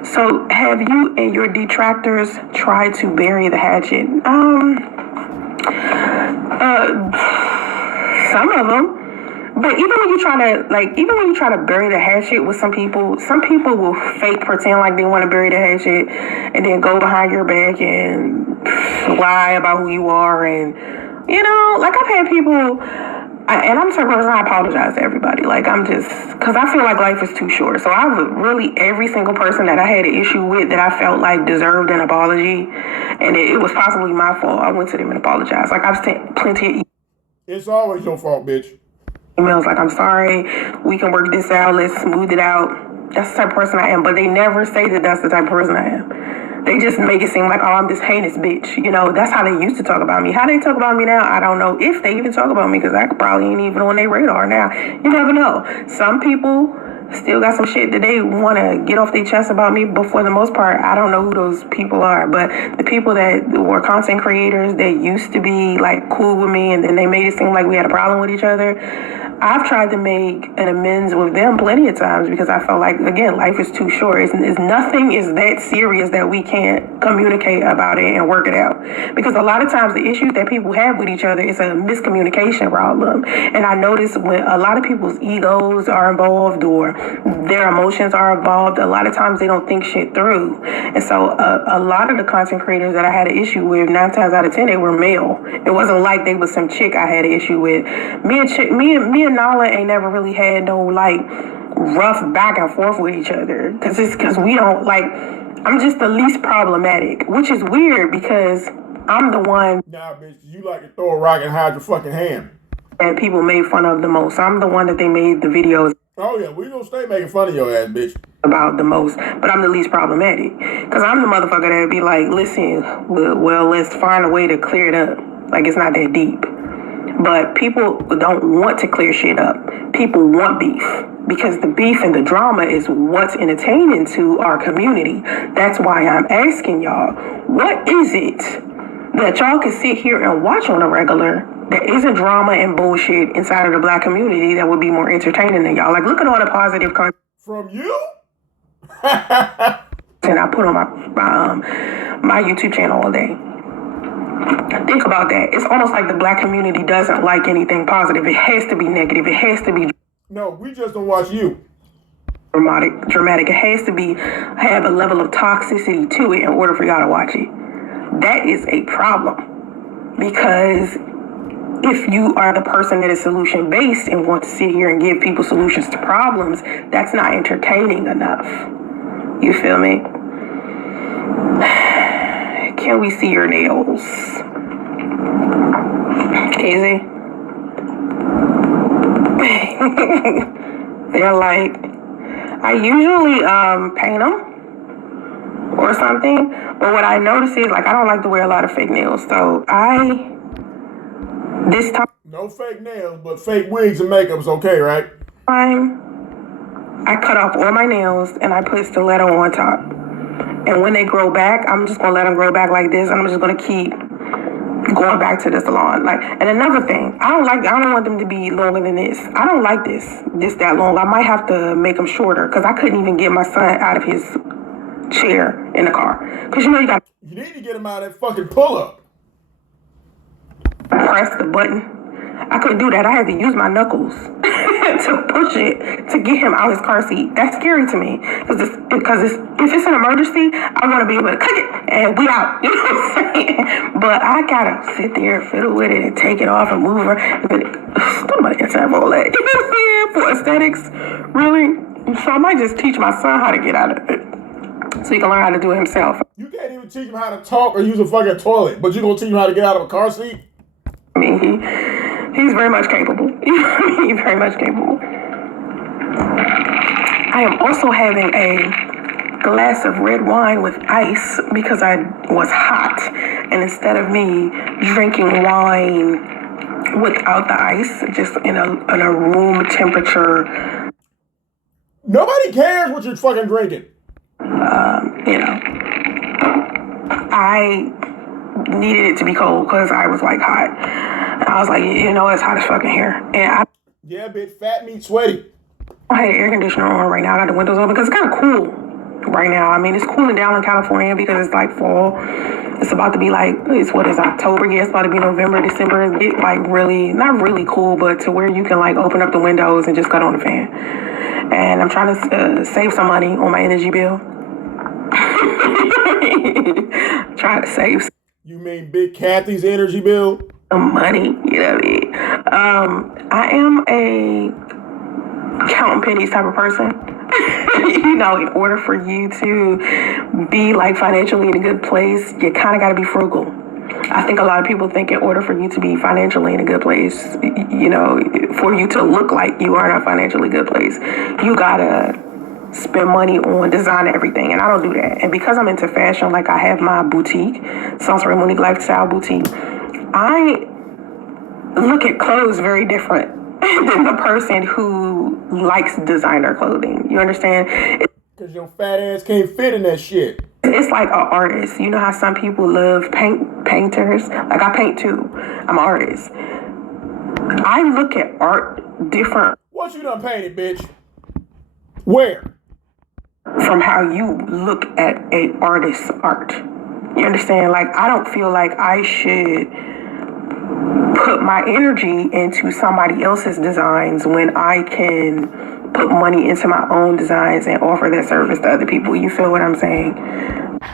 So, have you and your detractors tried to bury the hatchet? Some of them. But even when you try to bury the hatchet with some people will fake pretend like they want to bury the hatchet and then go behind your back and lie about who you are. And, you know, like I've had people, and I'm sorry, I apologize to everybody. Like, because I feel like life is too short. So every single person that I had an issue with that I felt like deserved an apology, and it was possibly my fault, I went to them and apologized. Like, I've sent plenty of It's always your fault, bitch. emails like, I'm sorry, we can work this out, let's smooth it out. That's the type of person I am. But they never say that that's the type of person I am. They just make it seem like, oh, I'm this heinous bitch. You know, that's how they used to talk about me. How they talk about me now, I don't know if they even talk about me, because I probably ain't even on their radar now. You never know. Some people still got some shit that they want to get off their chest about me, but for the most part, I don't know who those people are. But the people that were content creators that used to be like cool with me, and then they made it seem like we had a problem with each other, I've tried to make an amends with them plenty of times, because I felt like, again, life is too short. It's nothing is that serious that we can't communicate about it and work it out. Because a lot of times the issues that people have with each other is a miscommunication problem. And I notice when a lot of people's egos are involved or their emotions are involved, a lot of times they don't think shit through. And so a lot of the content creators that I had an issue with, 9 times out of 10, they were male. It wasn't like they was some chick I had an issue with. Me and Nylah ain't never really had no like rough back and forth with each other, because we don't like. I'm just the least problematic, which is weird because I'm the one. Nah, bitch, you like to throw a rock and hide your fucking hand. That people made fun of the most. I'm the one that they made the videos. Oh yeah, we gonna stay making fun of your ass, bitch. About the most, but I'm the least problematic, because I'm the motherfucker that'd be like, listen, well, let's find a way to clear it up. Like, it's not that deep. But people don't want to clear shit up. People want beef, because the beef and the drama is what's entertaining to our community. That's why I'm asking y'all, what is it that y'all can sit here and watch on a regular that isn't drama and bullshit inside of the black community that would be more entertaining than y'all? Like, look at all the positive content. From you? And I put on my YouTube channel all day. Think about that. It's almost like the black community doesn't like anything positive. It has to be negative. It has to be. No, we just don't watch you. Dramatic. It has to have a level of toxicity to it in order for y'all to watch it. That is a problem, because if you are the person that is solution based and want to sit here and give people solutions to problems, that's not entertaining enough. You feel me? Can we see your nails? Casey? They're like, I usually paint them or something, but what I notice is, like, I don't like to wear a lot of fake nails, so this time... No fake nails, but fake wigs and makeup's okay, right? I cut off all my nails and I put stiletto on top. And when they grow back, I'm just gonna let them grow back like this, and I'm just gonna keep going back to the salon. Like, and another thing, I don't want them to be longer than this. I don't like this that long. I might have to make them shorter, because I couldn't even get my son out of his chair in the car. Because you need to get him out of that fucking pull-up. Press the button. I couldn't do that. I had to use my knuckles to push it to get him out of his car seat. That's scary to me, because if it's an emergency, I want to be able to click it and we out. You know what I'm saying? But I gotta sit there, fiddle with it, and take it off and move her. Somebody can have all that. You know what I'm saying? For aesthetics, really. So I might just teach my son how to get out of it, so he can learn how to do it himself. You can't even teach him how to talk or use a fucking toilet, but you gonna teach him how to get out of a car seat? I mean, he's very much capable. He's very much capable. I am also having a glass of red wine with ice because I was hot. And instead of me drinking wine without the ice, just in a room temperature. Nobody cares what you're fucking drinking. I needed it to be cold because I was like hot. And I was like, it's hot as fucking here. And yeah, bitch, fat meat sweaty. I had air conditioner on right now. I got the windows open because it's kind of cool right now. I mean, it's cooling down in California because it's like fall. It's about to be like, October? Yeah, it's about to be November, December. It's like really, not really cool, but to where you can like open up the windows and just cut on the fan. And I'm trying to save some money on my energy bill. Trying to save. You mean Big Kathy's energy bill? Some money, you know what I mean? I am a counting pennies type of person. In order for you to be like financially in a good place, you kind of got to be frugal. I think a lot of people think in order for you to be financially in a good place, for you to look like you are in a financially good place, you got to spend money on design and everything, and I don't do that. And because I'm into fashion, like I have my boutique, Soncerae Lifestyle Boutique, I look at clothes very different than the person who likes designer clothing. You understand? Because your fat ass can't fit in that shit. It's like an artist. You know how some people love painters? Like I paint too. I'm an artist. I look at art different. What you done painted, bitch? Where? From how you look at a artist's art. You understand? Like, I don't feel like I should put my energy into somebody else's designs when I can put money into my own designs and offer that service to other people. You feel what I'm saying?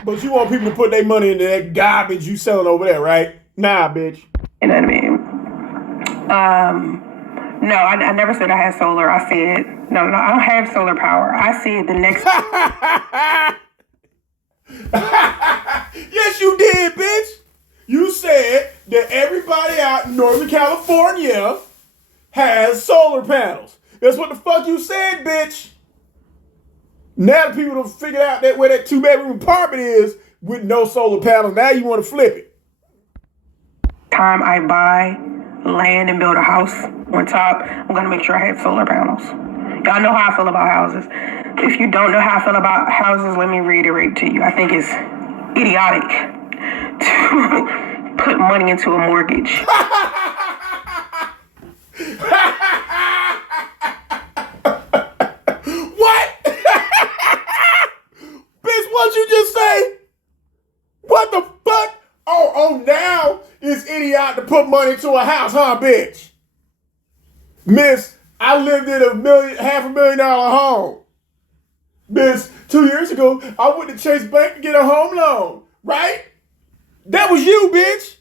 But you want people to put their money into that garbage you selling over there, right? Nah, bitch. You know what I mean? No, I never said I had solar. I said, no, I don't have solar power. I said the next... Yes, you did, bitch. You said that everybody out in Northern California has solar panels. That's what the fuck you said, bitch. Now the people have figured out that where that 2-bedroom apartment is with no solar panels. Now you want to flip it. Time I buy land and build a house on top, I'm going to make sure I have solar panels. Y'all know how I feel about houses. If you don't know how I feel about houses, let me reiterate to you. I think it's idiotic to put money into a mortgage. What? Bitch, what'd you just say? What the fuck? Oh, now it's idiotic to put money into a house, huh, bitch? Miss, I lived in $500,000 home. Miss, 2 years ago, I went to Chase Bank to get a home loan, right? That was you, bitch.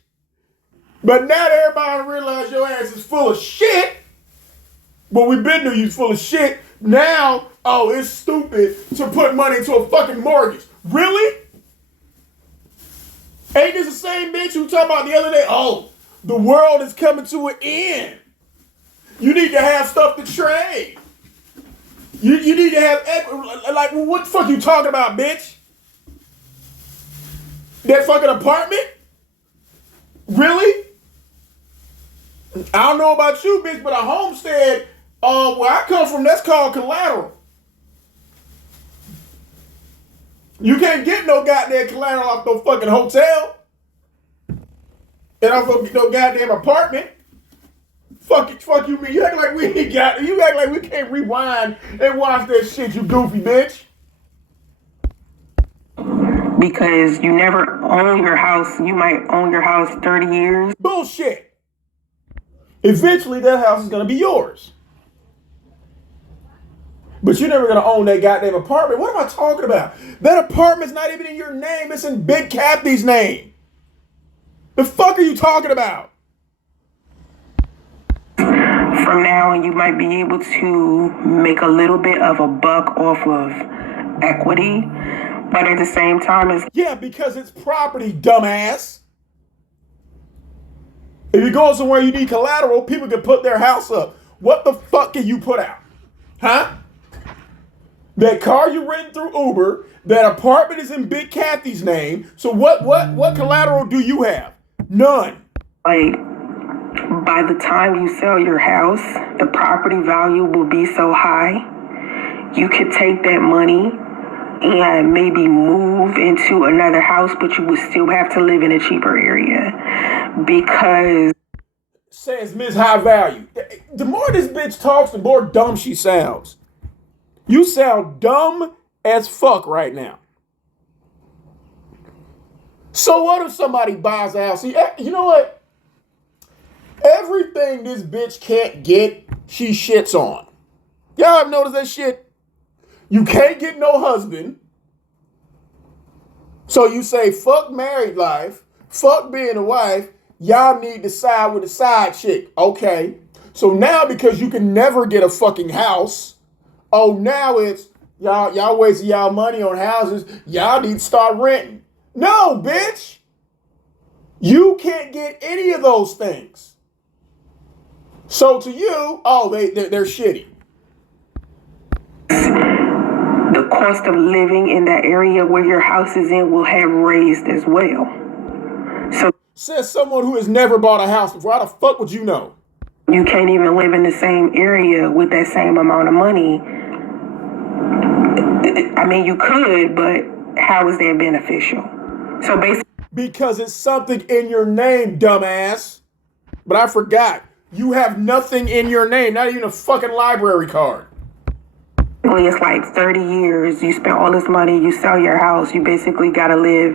But now that everybody realize your ass is full of shit. But we've been to you full of shit. Now, it's stupid to put money into a fucking mortgage. Really? Ain't this the same bitch who talked about the other day? The world is coming to an end. You need to have stuff to trade. You need to have equity. Like, what the fuck you talking about, bitch? That fucking apartment? Really? I don't know about you, bitch, but a homestead, where I come from, that's called collateral. You can't get no goddamn collateral off no fucking hotel. And off no goddamn apartment. Fuck you, man. You act like we ain't got. You act like we can't rewind and watch that shit, you goofy bitch. Because you never own your house. You might own your house 30 years. Bullshit. Eventually, that house is gonna be yours. But you're never gonna own that goddamn apartment. What am I talking about? That apartment's not even in your name. It's in Big Kathy's name. The fuck are you talking about? From now on, you might be able to make a little bit of a buck off of equity, but at the same time, it's... Yeah, because it's property, dumbass. If you go somewhere you need collateral, people can put their house up. What the fuck can you put out? Huh? That car you renting through Uber, that apartment is in Big Kathy's name. So what collateral do you have? None. Like, by the time you sell your house, the property value will be so high, you could take that money and maybe move into another house, but you would still have to live in a cheaper area because... Says Miss High Value. The more this bitch talks, the more dumb she sounds. You sound dumb as fuck right now. So what if somebody buys a house? You know what? Everything this bitch can't get, she shits on. Y'all have noticed that shit? You can't get no husband. So you say, fuck married life, fuck being a wife, y'all need to side with a side chick. Okay. So now because you can never get a fucking house, oh, now it's y'all wasting y'all money on houses, y'all need to start renting. No, bitch. You can't get any of those things. So to you, oh, they're shitty. The cost of living in that area where your house is in will have raised as well. So says someone who has never bought a house before. How the fuck would you know? You can't even live in the same area with that same amount of money. I mean, you could, but how is that beneficial? So basically, because it's something in your name, dumbass. But I forgot. You have nothing in your name, not even a fucking library card. It's like 30 years. You spent all this money. You sell your house. You basically got to live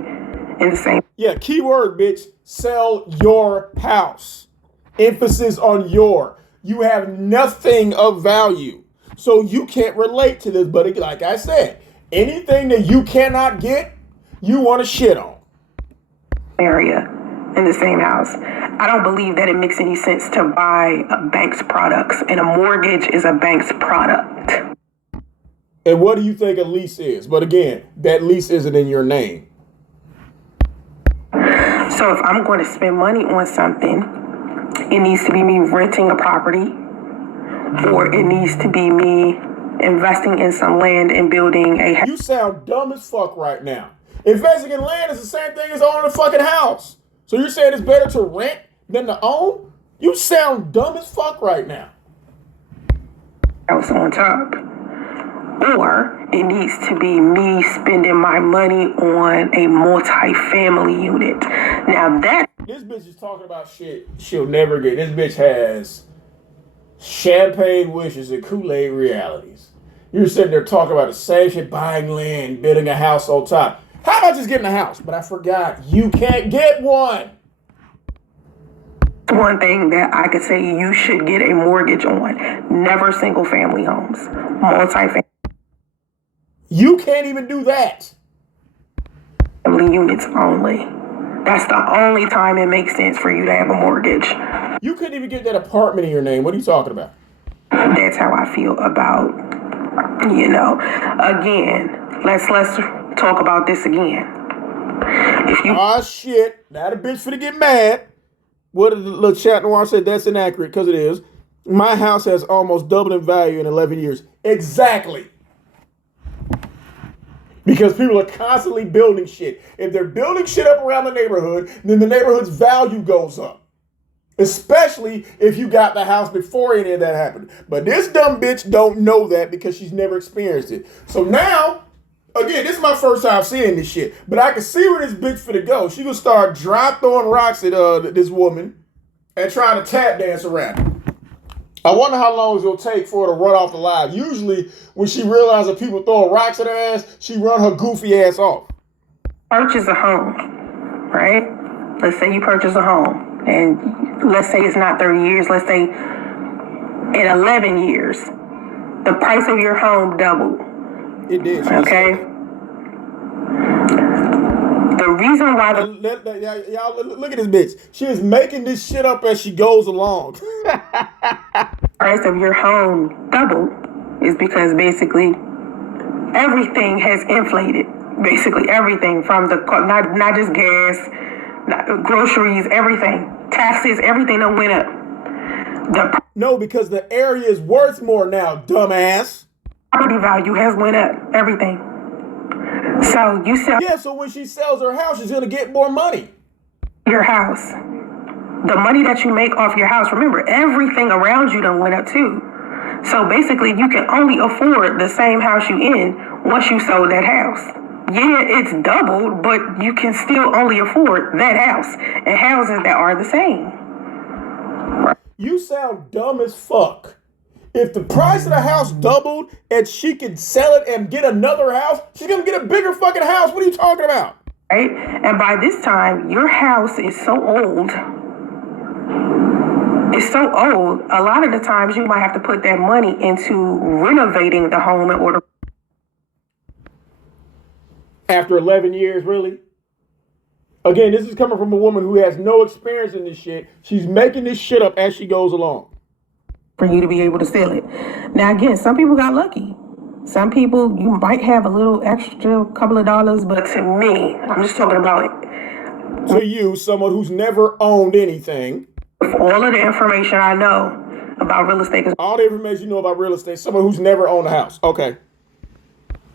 in the same. Yeah, keyword, bitch. Sell your house. Emphasis on your. You have nothing of value. So you can't relate to this. But like I said, anything that you cannot get, you want to shit on. Area in the same house. I don't believe that it makes any sense to buy a bank's products. And a mortgage is a bank's product. And what do you think a lease is? But again, that lease isn't in your name. So if I'm going to spend money on something, it needs to be me renting a property, or it needs to be me investing in some land and building a house. You sound dumb as fuck right now. Investing in land is the same thing as owning a fucking house. So you're saying it's better to rent than to own? You sound dumb as fuck right now. House on top. Or it needs to be me spending my money on a multi-family unit. Now that... This bitch is talking about shit she'll never get. This bitch has champagne wishes and Kool-Aid realities. You're sitting there talking about the same shit, buying land, building a house on top. How about just getting a house? But I forgot, you can't get one. One thing that I could say you should get a mortgage on. Never single family homes. Multi-family. You can't even do that. Family units only. That's the only time it makes sense for you to have a mortgage. You couldn't even get that apartment in your name. What are you talking about? That's how I feel about, again, let's talk about this again. Oh shit, now the bitch finna get mad. What did the little chat noir say? That's inaccurate, because it is. My house has almost doubled in value in 11 years. Exactly. Because people are constantly building shit. If they're building shit up around the neighborhood, then the neighborhood's value goes up. Especially if you got the house before any of that happened. But this dumb bitch don't know that because she's never experienced it. So now, again, this is my first time seeing this shit. But I can see where this bitch finna go. She gonna start dry throwing rocks at this woman and trying to tap dance around her. I wonder how long it'll take for her to run off the live. Usually, when she realizes that people throwing rocks at her ass, she run her goofy ass off. Purchase a home, right? Let's say you purchase a home, and let's say it's not 30 years. Let's say in 11 years, the price of your home doubled. It did. Okay. The reason why y'all look at this bitch. She is making this shit up as she goes along. Price of your home doubled is because basically everything has inflated. Basically everything from the not just gas, groceries, everything, taxes, everything that went up. No, because the area is worth more now, dumbass. property value has went up, everything. So you sell Yeah, so when she sells her house, she's gonna get more money. your house. The money that you make off your house, remember, everything around you done went up too. So basically, you can only afford the same house you in once you sold that house. Yeah, it's doubled, but you can still only afford that house and houses that are the same. You sound dumb as fuck. If the price of the house doubled and she could sell it and get another house, she's gonna get a bigger fucking house. What are you talking about? Right? And by this time, your house is so old. It's so old. A lot of the times, you might have to put that money into renovating the home in order. After 11 years, really? Again, this is coming from a woman who has no experience in this shit. She's making this shit up as she goes along. For you to be able to sell it. Now, again, some people got lucky. Some people, you might have a little extra couple of dollars, but to me, I'm just talking about it. To you, someone who's never owned anything. With all of the information I know about real estate. All the information you know about real estate, someone who's never owned a house. Okay.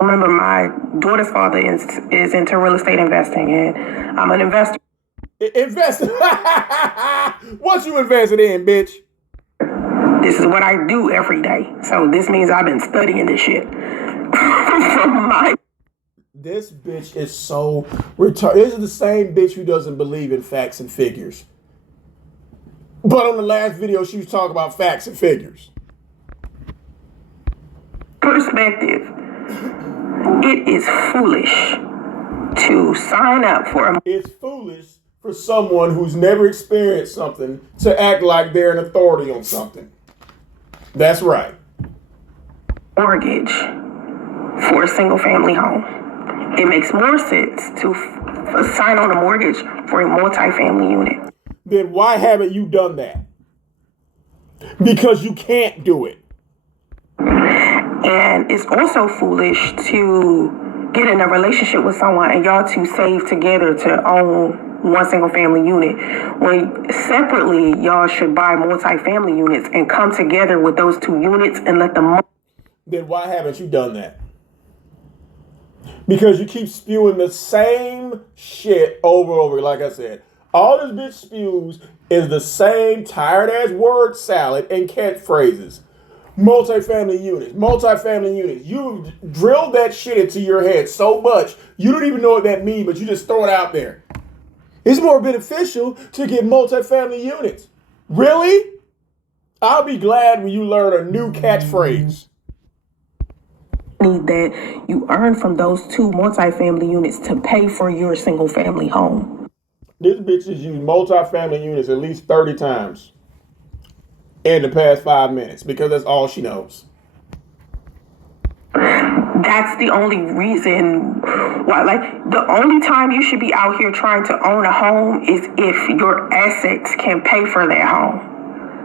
Remember, my daughter's father is into real estate investing, and I'm an investor. Invest. What you invested in, bitch? This is what I do every day. So this means I've been studying this shit. This bitch is so retarded. This is the same bitch who doesn't believe in facts and figures. But on the last video, she was talking about facts and figures. Perspective. It is foolish to sign up for a... It's foolish for someone who's never experienced something to act like they're an authority on something. That's right. Mortgage for a single family home. It makes more sense to sign on a mortgage for a multi-family unit. Then why haven't you done that? Because you can't do it. And it's also foolish to get in a relationship with someone and y'all two save together to own one single family unit, when separately y'all should buy multi-family units and come together with those two units and let them. Then why haven't you done that? Because you keep spewing the same shit over and over. Like I said, all this bitch spews is the same tired ass word salad and catchphrases. Multi-family units, multi-family units. You've drilled that shit into your head so much, you don't even know what that means, but you just throw it out there. It's more beneficial to get multi-family units. Really? I'll be glad when you learn a new catchphrase. That you earn from those two multi-family units to pay for your single family home. This bitch has used multi-family units at least 30 times in the past 5 minutes because that's all she knows. That's the only reason why, like, the only time you should be out here trying to own a home is if your assets can pay for that home.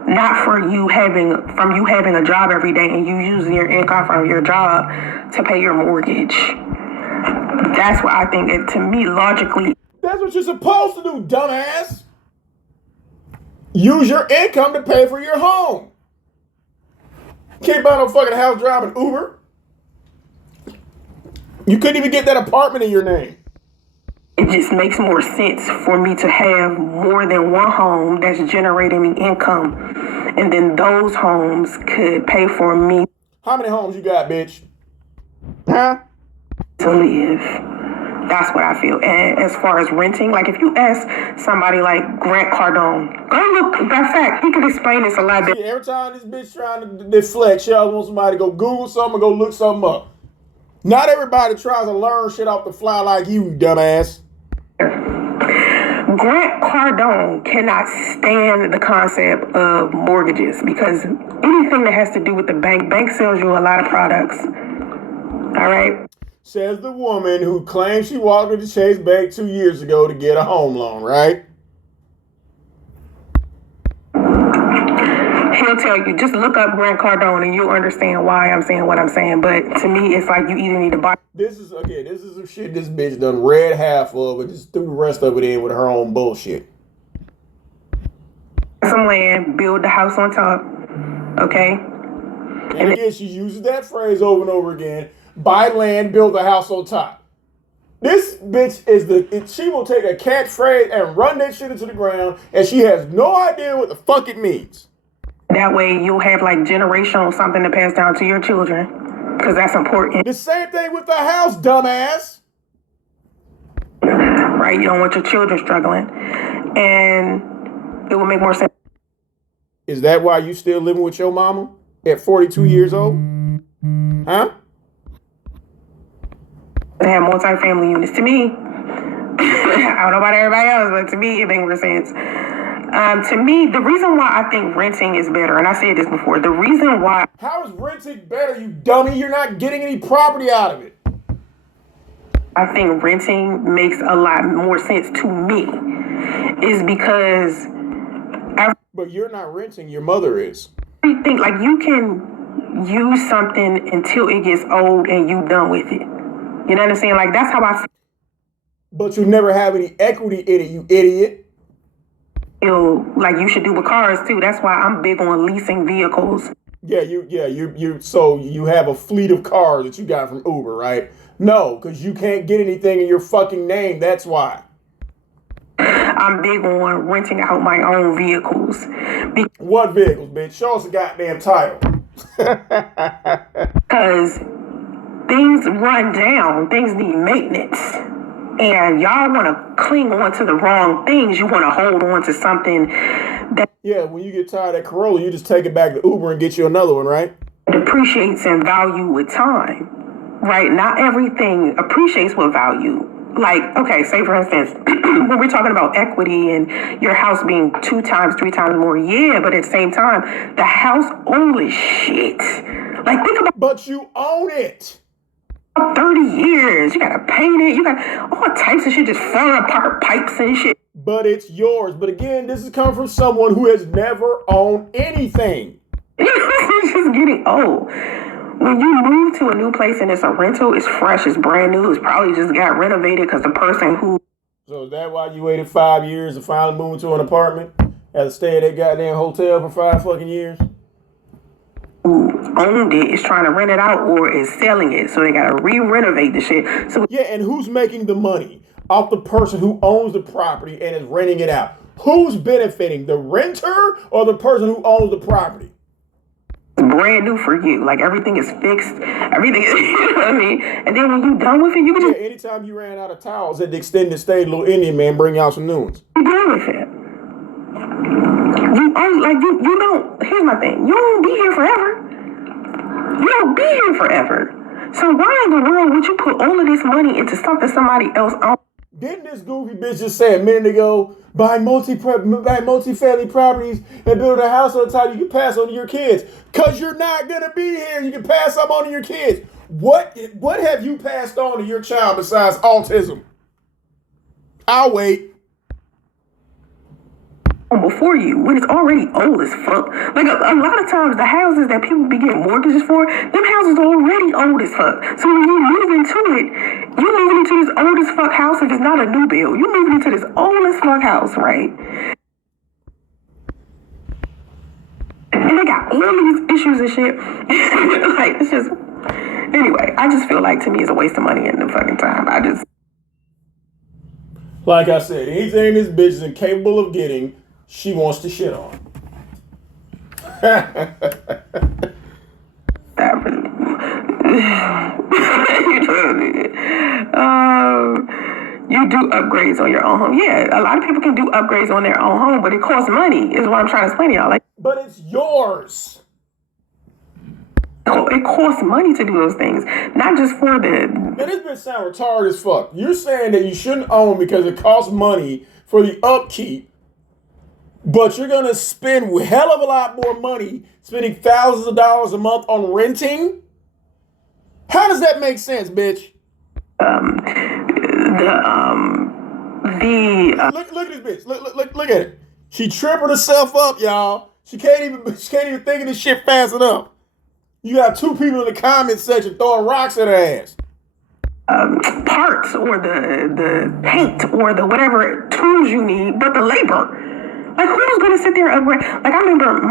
Not from you having a job every day and you using your income from your job to pay your mortgage. That's what I think, to me, logically. That's what you're supposed to do, dumbass. Use your income to pay for your home. Can't buy no fucking house driving Uber. You couldn't even get that apartment in your name. It just makes more sense for me to have more than one home that's generating me income. And then those homes could pay for me. How many homes you got, bitch? Huh? To live. That's what I feel. And as far as renting, like if you ask somebody like Grant Cardone, go look, in fact, he can explain this a lot better. Every time this bitch trying to deflect, she always wants somebody to go Google something or go look something up. Not everybody tries to learn shit off the fly like you, dumbass. Grant Cardone cannot stand the concept of mortgages because anything that has to do with the bank sells you a lot of products. All right? Says the woman who claims she walked into Chase Bank 2 years ago to get a home loan, right? He'll tell you, just look up Grant Cardone and you'll understand why I'm saying what I'm saying. But to me, it's like you either need to buy. This is some shit this bitch done read half of and just threw the rest of it in with her own bullshit. Some land, build the house on top, okay? And again, she uses that phrase over and over again. Buy land, build a house on top. This bitch she will take a catchphrase and run that shit into the ground, and she has no idea what the fuck it means. That way you'll have like generational something to pass down to your children, because that's important. The same thing with the house, dumbass. Right? You don't want your children struggling. And it will make more sense. Is that why you still living with your mama at 42 years old? Huh? They have multi-family units. To me, I don't know about everybody else, but to me, it makes more sense. To me, the reason why I think renting is better, and I said this before, the reason why... How is renting better, you dummy? You're not getting any property out of it. I think renting makes a lot more sense to me is because... But you're not renting, your mother is. I think, like, you can use something until it gets old and you done with it. You know what I'm saying? Like, that's how I feel. But you never have any equity in it, you idiot. Like you should do with cars too. That's why I'm big on leasing vehicles. So you have a fleet of cars that you got from Uber, right? No, because you can't get anything in your fucking name. That's why. I'm big on renting out my own vehicles. What vehicles, bitch? Show us a goddamn title. Because things run down, things need maintenance. And y'all want to cling on to the wrong things. You want to hold on to something that... Yeah, when you get tired of that Corolla, you just take it back to Uber and get you another one, right? Depreciates in value with time, right? Not everything appreciates with value. Like, okay, say for instance, when we're talking about equity and your house being 2 times, 3 times more, yeah, but at the same time, the house old as shit. Like, think about... But you own it. 30 years, you gotta paint it, you got all types of shit just falling apart, pipes and shit. But it's yours. But again, this is coming from someone who has never owned anything. It's just getting old. When you move to a new place and it's a rental, it's fresh, it's brand new, it's probably just got renovated because the person who... So is that why you waited 5 years to finally move into an apartment? Had to stay at that goddamn hotel for 5 fucking years? Who owned it is trying to rent it out or is selling it, so they gotta re-renovate the shit. So yeah, and who's making the money off the person who owns the property and is renting it out? Who's benefiting, the renter or the person who owns the property? It's brand new for you. Like, everything is fixed. Everything is, you know what I mean? And then when you're done with it, you can just... Yeah, anytime you ran out of towels at the extended stay, little Indian man bring out some new ones. You're done with it. You don't, here's my thing. You don't be here forever. You don't be here forever. So why in the world would you put all of this money into something somebody else owns? Didn't this goofy bitch just say a minute ago, buy multi-family properties and build a house on top you can pass on to your kids? Because you're not going to be here. You can pass some on to your kids. What have you passed on to your child besides autism? I'll wait. Before you, when it's already old as fuck. Like, a lot of times the houses that people be getting mortgages for, them houses are already old as fuck. So when you move into it, you're moving into this old as fuck house if it's not a new build. You're moving into this old as fuck house, right? And they got all these issues and shit. Like, it's just... Anyway, I just feel like, to me, it's a waste of money and the fucking time. Like I said, anything this bitch is incapable of getting, she wants to shit on. You do upgrades on your own home. Yeah, a lot of people can do upgrades on their own home, but it costs money, is what I'm trying to explain to y'all. Like, but it's yours. It costs money to do those things, not just for the... Now, this bitch sound retarded as fuck. You're saying that you shouldn't own because it costs money for the upkeep, but you're going to spend a hell of a lot more money spending thousands of dollars a month on renting? How does that make sense, bitch? Look at this bitch. Look at it. She tripled herself up, y'all. She can't even think of this shit fast enough. You got 2 people in the comment section throwing rocks at her ass. Parts or the paint or the whatever tools you need, but the labor. Like, who's gonna sit there and upgrade? Like, I remember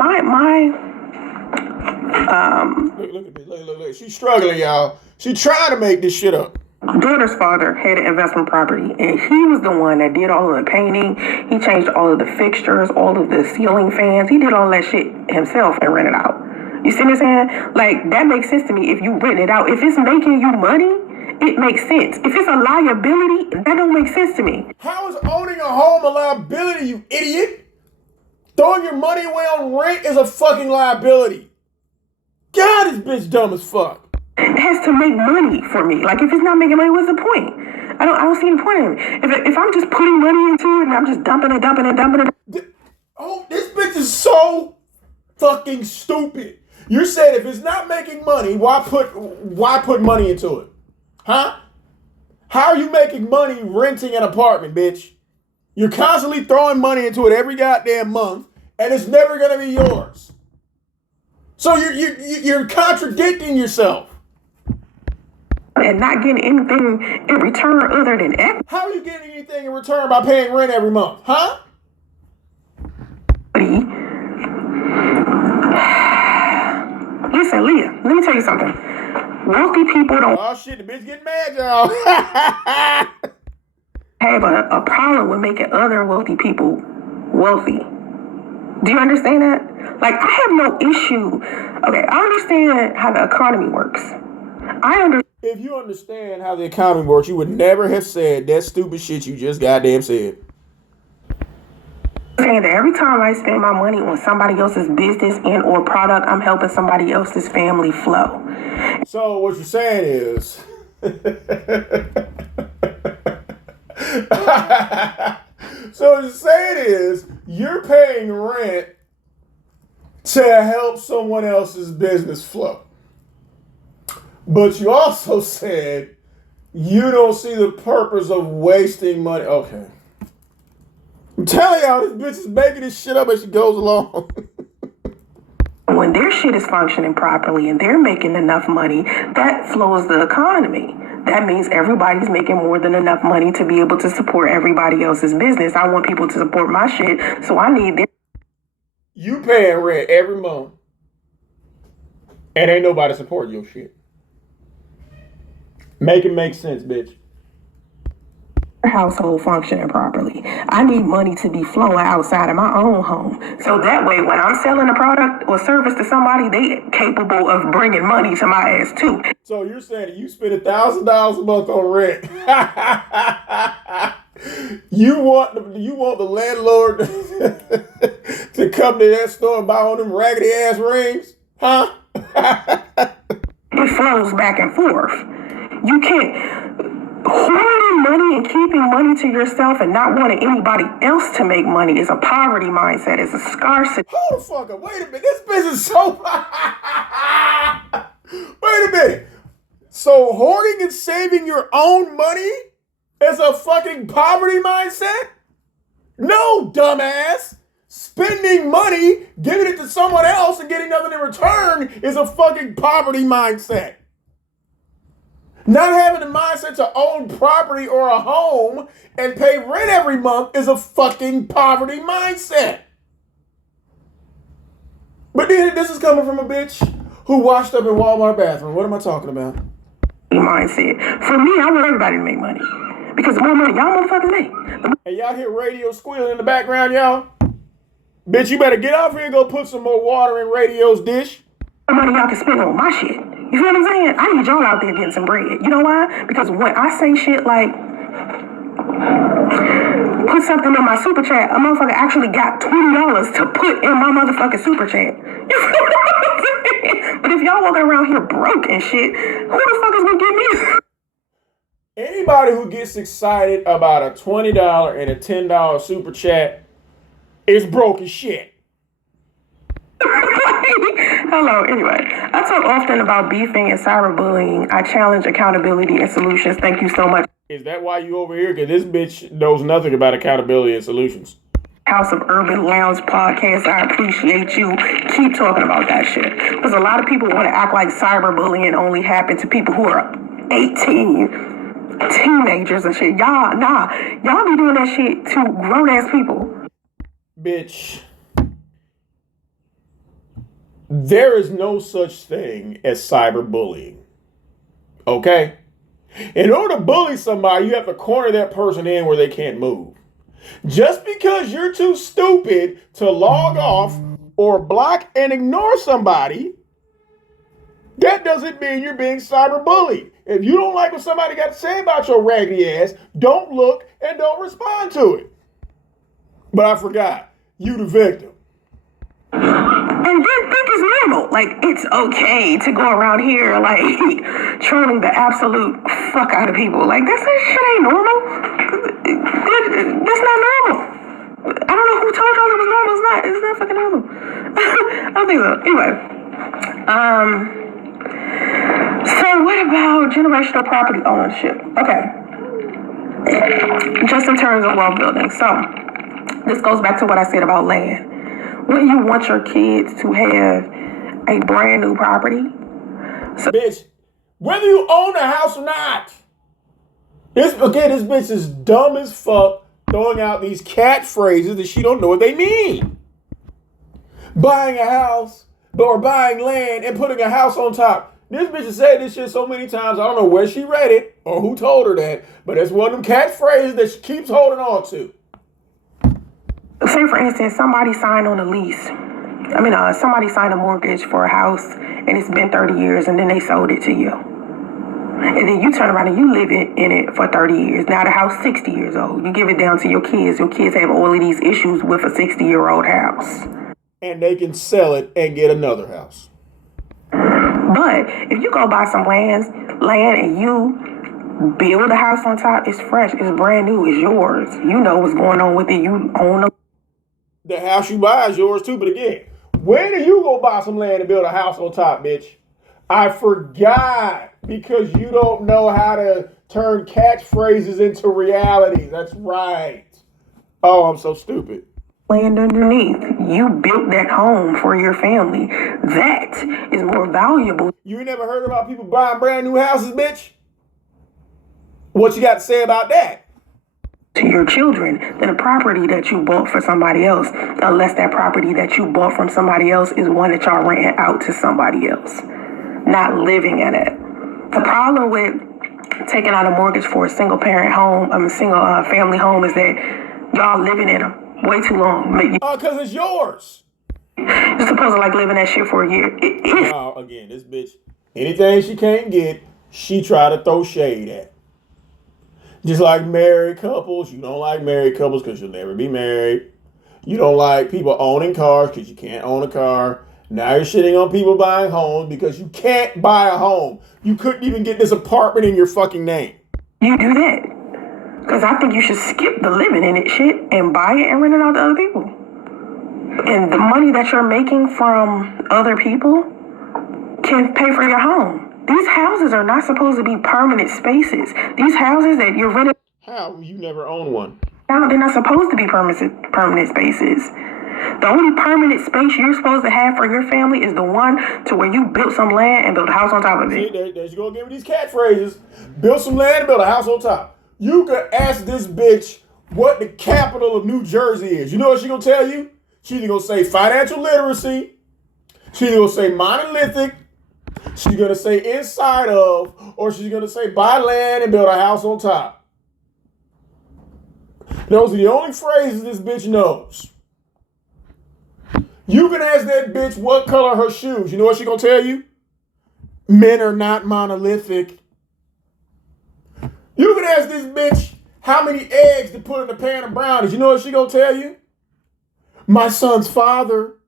Look at this. Look. She's struggling, y'all. She's trying to make this shit up. Daughter's father had an investment property, and he was the one that did all of the painting. He changed all of the fixtures, all of the ceiling fans. He did all that shit himself and rented out. You see what I'm saying? Like, that makes sense to me if you rent it out. If it's making you money, it makes sense. If it's a liability, that don't make sense to me. How is owning a home a liability, you idiot? Throwing your money away on rent is a fucking liability. God, this bitch dumb as fuck. It has to make money for me. Like, if it's not making money, what's the point? I don't see any point in it. If I'm just putting money into it and I'm just dumping it. Oh, this bitch is so fucking stupid. You said if it's not making money, why put money into it? Huh? How are you making money renting an apartment, bitch? You're constantly throwing money into it every goddamn month, and it's never gonna be yours. So you're contradicting yourself. And not getting anything in return other than equity. How are you getting anything in return by paying rent every month? Huh? Listen, Leah, let me tell you something. Wealthy people don't... Oh, shit, the bitch getting mad, y'all. have a problem with making other wealthy people wealthy. Do you understand that? Like, I have no issue. Okay, I understand how the economy works. If you understand how the economy works, you would never have said that stupid shit you just goddamn said. Saying that every time I spend my money on somebody else's business and or product, I'm helping somebody else's family flow. So what you're saying is, you're paying rent to help someone else's business flow. But you also said you don't see the purpose of wasting money. Okay. I'm telling y'all, this bitch is making this shit up as she goes along. When their shit is functioning properly and they're making enough money, that flows the economy. That means everybody's making more than enough money to be able to support everybody else's business. I want people to support my shit, so I need their... You paying rent every month, and ain't nobody supporting your shit. Make it make sense, bitch. Household functioning properly. I need money to be flowing outside of my own home. So that way, when I'm selling a product or service to somebody, they capable of bringing money to my ass too. So you're saying that you spend $1,000 a month on rent. You want the landlord to come to that store and buy all them raggedy ass rings? Huh? It flows back and forth. You can't... Hoarding money and keeping money to yourself and not wanting anybody else to make money is a poverty mindset. It's a scarcity. Hold the fuck up. Wait a minute. This bitch is so... Wait a minute. So hoarding and saving your own money is a fucking poverty mindset? No, dumbass. Spending money, giving it to someone else and getting nothing in return is a fucking poverty mindset. Not having the mindset to own property or a home and pay rent every month is a fucking poverty mindset. But then this is coming from a bitch who washed up in Walmart bathroom. What am I talking about? Mindset. For me, I want everybody to make money. Because the more money y'all motherfuckers make. And y'all hear radio squealing in the background, y'all? Bitch, you better get off here and go put some more water in Radio's dish. The money y'all can spend on my shit. You feel what I'm saying? I need y'all out there getting some bread. You know why? Because when I say shit like, put something in my super chat, a motherfucker actually got $20 to put in my motherfucking super chat. You feel what I'm saying? But if y'all walking around here broke and shit, who the fuck is gonna give me? Anybody who gets excited about a $20 and a $10 super chat is broke as shit. Hello, anyway. I talk often about beefing and cyberbullying. I challenge accountability and solutions. Thank you so much. Is that why you over here? Because this bitch knows nothing about accountability and solutions. House of Urban Lounge podcast. I appreciate you. Keep talking about that shit. Because a lot of people want to act like cyberbullying only happened to people who are 18, teenagers and shit. Y'all be doing that shit to grown ass people. Bitch. There is no such thing as cyberbullying. Okay? In order to bully somebody, you have to corner that person in where they can't move. Just because you're too stupid to log off or block and ignore somebody, that doesn't mean you're being cyberbullied. If you don't like what somebody got to say about your raggedy ass, don't look and don't respond to it. But I forgot, you the victim. And then think it's normal. Like, it's okay to go around here, like, trolling the absolute fuck out of people. Like, that shit ain't normal. That's not normal. I don't know who told y'all it was normal. It's not fucking normal. I don't think so. Anyway. So what about generational property ownership? Okay. Just in terms of wealth building. So, this goes back to what I said about land. When you want your kids to have a brand new property. So, bitch, whether you own a house or not, this bitch is dumb as fuck, throwing out these catchphrases that she don't know what they mean. Buying a house or buying land and putting a house on top. This bitch has said this shit so many times, I don't know where she read it or who told her that, but it's one of them catchphrases that she keeps holding on to. Say, for instance, somebody signed on a lease. Somebody signed a mortgage for a house, and it's been 30 years, and then they sold it to you. And then you turn around and you live in it for 30 years. Now the house 60 years old. You give it down to your kids. Your kids have all of these issues with a 60-year-old house. And they can sell it and get another house. But if you go buy some land and you build a house on top, it's fresh, it's brand new, it's yours. You know what's going on with it. You own it. The house you buy is yours too, but again, when do you go buy some land and build a house on top, bitch? I forgot, because you don't know how to turn catchphrases into reality. That's right. Oh, I'm so stupid. Land underneath. You built that home for your family. That is more valuable. You ain't never heard about people buying brand new houses, bitch? What you got to say about that? To your children than a property that you bought for somebody else, unless that property that you bought from somebody else is one that y'all renting out to somebody else, not living in it. The problem with taking out a mortgage for a single parent home, single family home, is that y'all living in them way too long. Because it's yours. You're supposed to like live in that shit for a year. No, again, this bitch, anything she can't get, she try to throw shade at. Just like married couples, you don't like married couples because you'll never be married. You don't like people owning cars because you can't own a car. Now you're shitting on people buying homes because you can't buy a home. You couldn't even get this apartment in your fucking name. You do that. Because I think you should skip the living in it shit and buy it and rent it out to other people. And the money that you're making from other people can pay for your home. These houses are not supposed to be permanent spaces. These houses that you're renting. How? You never own one. No, they're not supposed to be permanent spaces. The only permanent space you're supposed to have for your family is the one to where you built some land and built a house on top of it. See, there you go again with these catchphrases. Build some land and build a house on top. You could ask this bitch what the capital of New Jersey is. You know what she's going to tell you? She's either going to say financial literacy. She's going to say monolithic. She's going to say inside of, or she's going to say buy land and build a house on top. Those are the only phrases this bitch knows. You can ask that bitch what color her shoes. You know what she's going to tell you? Men are not monolithic. You can ask this bitch how many eggs to put in a pan of brownies. You know what she's going to tell you? My son's father.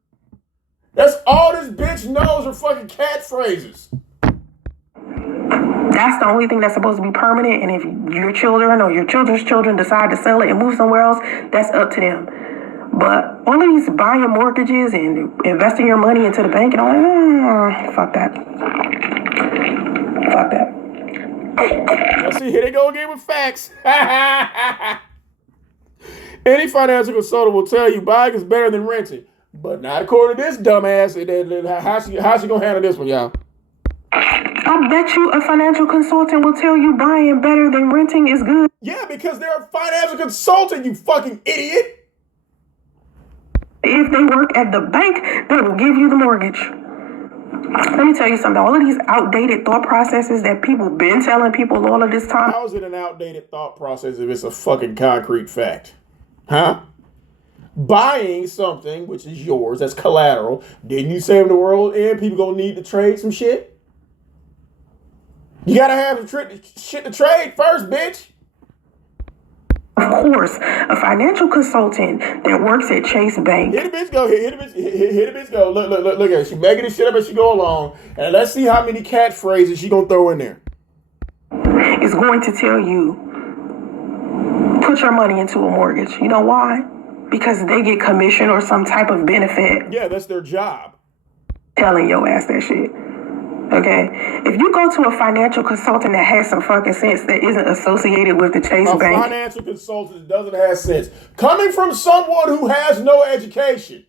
That's all this bitch knows are fucking catchphrases. That's the only thing that's supposed to be permanent. And if your children or your children's children decide to sell it and move somewhere else, that's up to them. But all of these buying mortgages and investing your money into the bank and all that, fuck that. Fuck that. Now see, here they go again with facts. Any financial consultant will tell you buying is better than renting. But not according to this dumbass. How's she going to handle this one, y'all? I bet you a financial consultant will tell you buying better than renting is good. Yeah, because they're a financial consultant, you fucking idiot. If they work at the bank, they will give you the mortgage. Let me tell you something. All of these outdated thought processes that people been telling people all of this time. How is it an outdated thought process if it's a fucking concrete fact? Huh? Buying something, which is yours, that's collateral, didn't you say in the world, and people gonna need to trade some shit? You gotta have some shit to trade first, bitch. Of course, a financial consultant that works at Chase Bank. Hit the bitch go. Hit the bitch go. Look at her. She making this shit up as she go along. And let's see how many catchphrases she gonna throw in there. Is going to tell you, put your money into a mortgage. You know why? Because they get commission or some type of benefit. Yeah, that's their job. Telling your ass that shit. Okay? If you go to a financial consultant that has some fucking sense that isn't associated with the Chase Bank. A financial consultant doesn't have sense. Coming from someone who has no education.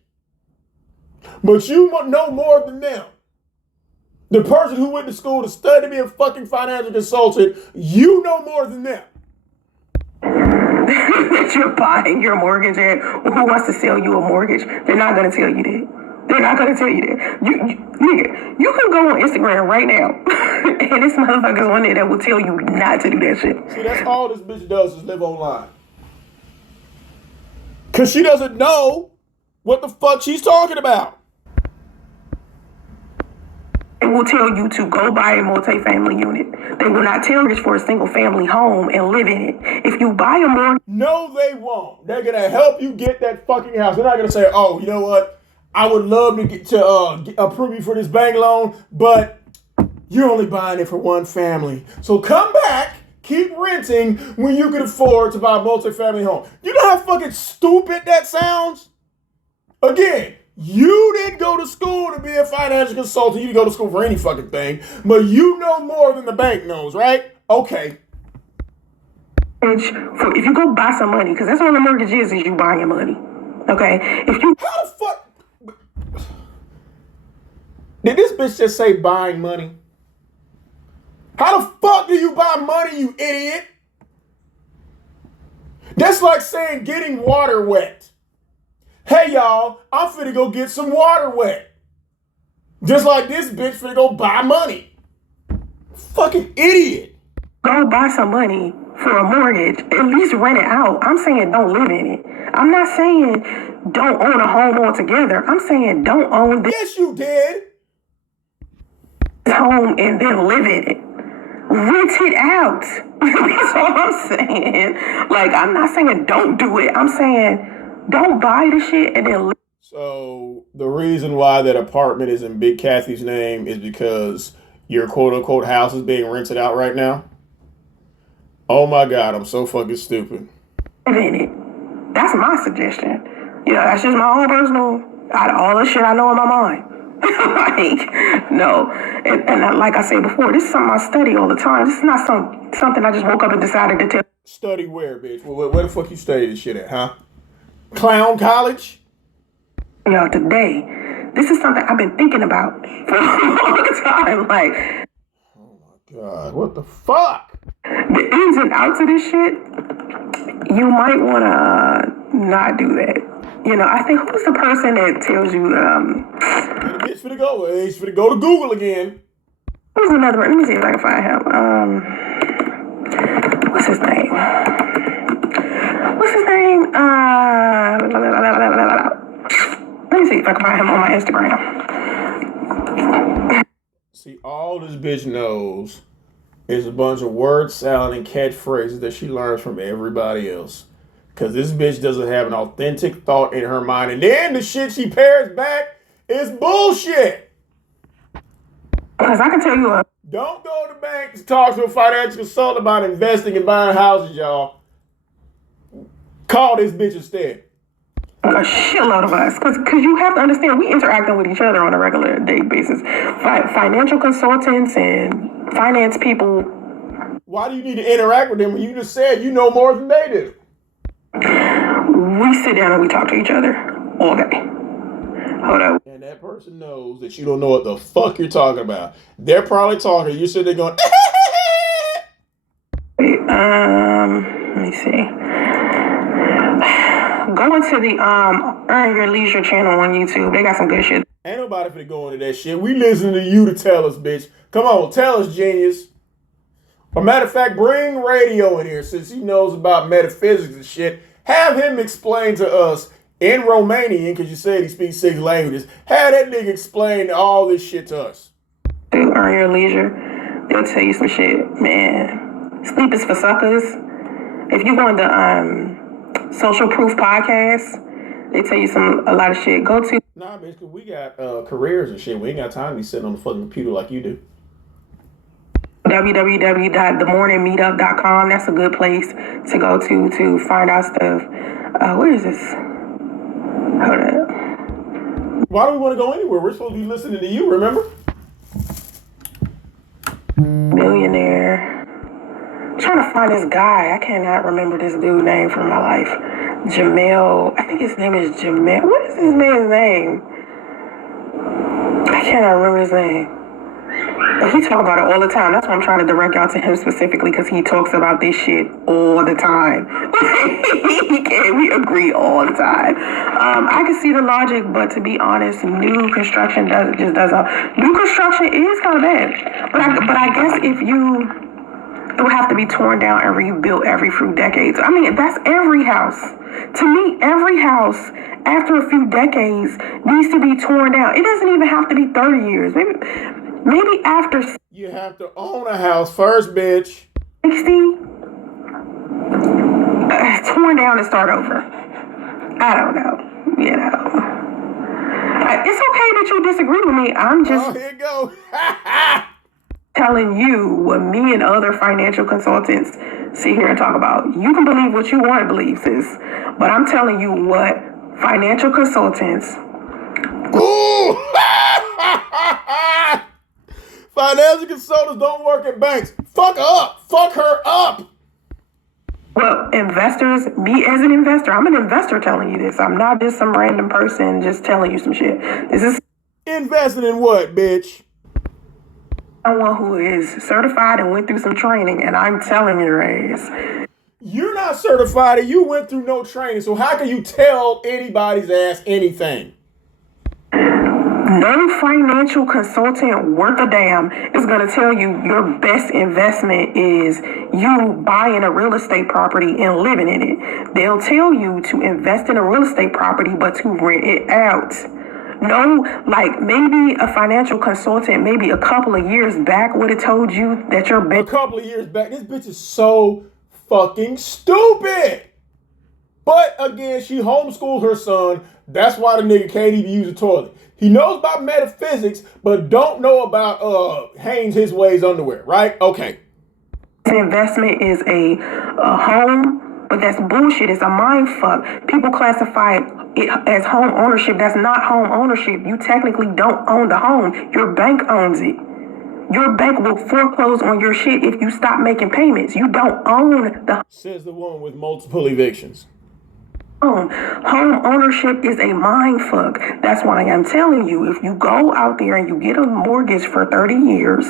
But you know more than them. The person who went to school to study to be a fucking financial consultant, you know more than them. That you're buying your mortgage at, or who wants to sell you a mortgage, they're not going to tell you that. They're not going to tell you that. Nigga, you can go on Instagram right now, and this motherfucker's on there that will tell you not to do that shit. See, that's all this bitch does is live online. Because she doesn't know what the fuck she's talking about. They will tell you to go buy a multi-family unit. They will not tell you for a single family home and live in it. If you buy a mortgage... No, they won't. They're going to help you get that fucking house. They're not going to say, oh, you know what? I would love to get to approve you for this bank loan, but you're only buying it for one family. So come back, keep renting when you can afford to buy a multi-family home. You know how fucking stupid that sounds? Again, you didn't go to school to be a financial consultant. You didn't go to school for any fucking thing, but you know more than the bank knows, right? Okay. If you go buy some money, because that's what a mortgage is you buying your money. Okay? If you... How the fuck... Did this bitch just say buying money? How the fuck do you buy money, you idiot? That's like saying getting water wet. Hey, y'all, I'm finna go get some water wet. Just like this bitch finna go buy money. Fucking idiot. Go buy some money for a mortgage. At least rent it out. I'm saying don't live in it. I'm not saying don't own a home altogether. I'm saying don't own this Yes, you did. home and then live in it. Rent it out. That's all I'm saying. Like, I'm not saying don't do it. I'm saying don't buy the shit and then live. So the reason why that apartment is in Big Kathy's name is because your quote-unquote house is being rented out right now? Oh my God, I'm so fucking stupid. Live in it. That's my suggestion. You know, that's just my own personal, out of all the shit I know in my mind. Like, no. And like I said before, this is something I study all the time. This is not something I just woke up and decided to tell. Study where, bitch? Where the fuck you study this shit at, huh? Clown college? Y'all today. This is something I've been thinking about for a long time. Like, oh my God, what the fuck? The ins and outs of this shit, you might want to not do that. You know, I think who's the person that tells you, It's finna go. He's finna go to Google again. Who's another one? Let me see if I can find him. What's his name? Let me see if I can find him on my Instagram. See, all this bitch knows is a bunch of word salad and catchphrases that she learns from everybody else. Because this bitch doesn't have an authentic thought in her mind. And then the shit she pairs back is bullshit. Because I can tell you Don't go to the bank to talk to a financial consultant about investing and buying houses, y'all. Call this bitch instead. a shitload of us. Because you have to understand, we interacting with each other on a regular day basis. Financial consultants and finance people. Why do you need to interact with them when you just said you know more than they do? We sit down and we talk to each other all day. Hold up. And that person knows that you don't know what the fuck you're talking about. They're probably talking. You're sitting there going, Wait, let me see. Go into the Earn Your Leisure channel on YouTube. They got some good shit. Ain't nobody finna go into that shit. We listen to you to tell us, bitch. Come on, tell us, genius. Or matter of fact, bring Radio in here since he knows about metaphysics and shit. Have him explain to us in Romanian, because you said he speaks 6 languages. Have that nigga explain all this shit to us. Earn Your Leisure. They'll tell you some shit, man. Sleep is for suckers. If you go into Social Proof Podcast, they tell you a lot of shit. Go to. Nah, bitch, cause we got careers and shit. We ain't got time to be sitting on the fucking computer like you do. www.themorningmeetup.com. That's a good place to go to find out stuff. Where is this? Hold up. Why do we want to go anywhere? We're supposed to be listening to you, remember? Millionaire. I'm trying to find this guy. I cannot remember this dude's name from my life. Jamel. I think his name is Jamel. What is this man's name? I cannot remember his name. But he talks about it all the time. That's why I'm trying to direct y'all to him specifically, because he talks about this shit all the time. We agree all the time. I can see the logic, but to be honest, new construction doesn't. New construction is kind of bad. But I guess it would have to be torn down and rebuilt every few decades. I mean, that's every house. To me, every house after a few decades needs to be torn down. It doesn't even have to be 30 years. Maybe after. You have to own a house first, bitch. 60. Torn down and start over. I don't know. You know. It's okay that you disagree with me. I'm just. Oh, here you go. Telling you what me and other financial consultants sit here and talk about. You can believe what you want to believe, sis. But I'm telling you what financial consultants. Ooh! Financial consultants don't work at banks. Fuck up. Fuck her up. Well, investors, me as an investor, I'm an investor telling you this. I'm not just some random person just telling you some shit. This is investing in what, bitch? Someone who is certified and went through some training, and I'm telling you, Reyes. You're not certified and you went through no training, so how can you tell anybody's ass anything? No financial consultant worth a damn is going to tell you your best investment is you buying a real estate property and living in it. They'll tell you to invest in a real estate property, but to rent it out. No, like maybe a financial consultant, maybe a couple of years back would have told you that your a couple of years back, this bitch is so fucking stupid. But again, she homeschooled her son. That's why the nigga can't even use the toilet. He knows about metaphysics, but don't know about Hanes his ways underwear, right? Okay. Investment is a home, but that's bullshit. It's a mind fuck. People classify it as home ownership. That's not home ownership. You technically don't own the home. Your bank owns it. Your bank will foreclose on your shit if you stop making payments. You don't own the. Says the woman with multiple evictions. Home ownership is a mind fuck. That's why I'm telling you, if you go out there and you get a mortgage for 30 years,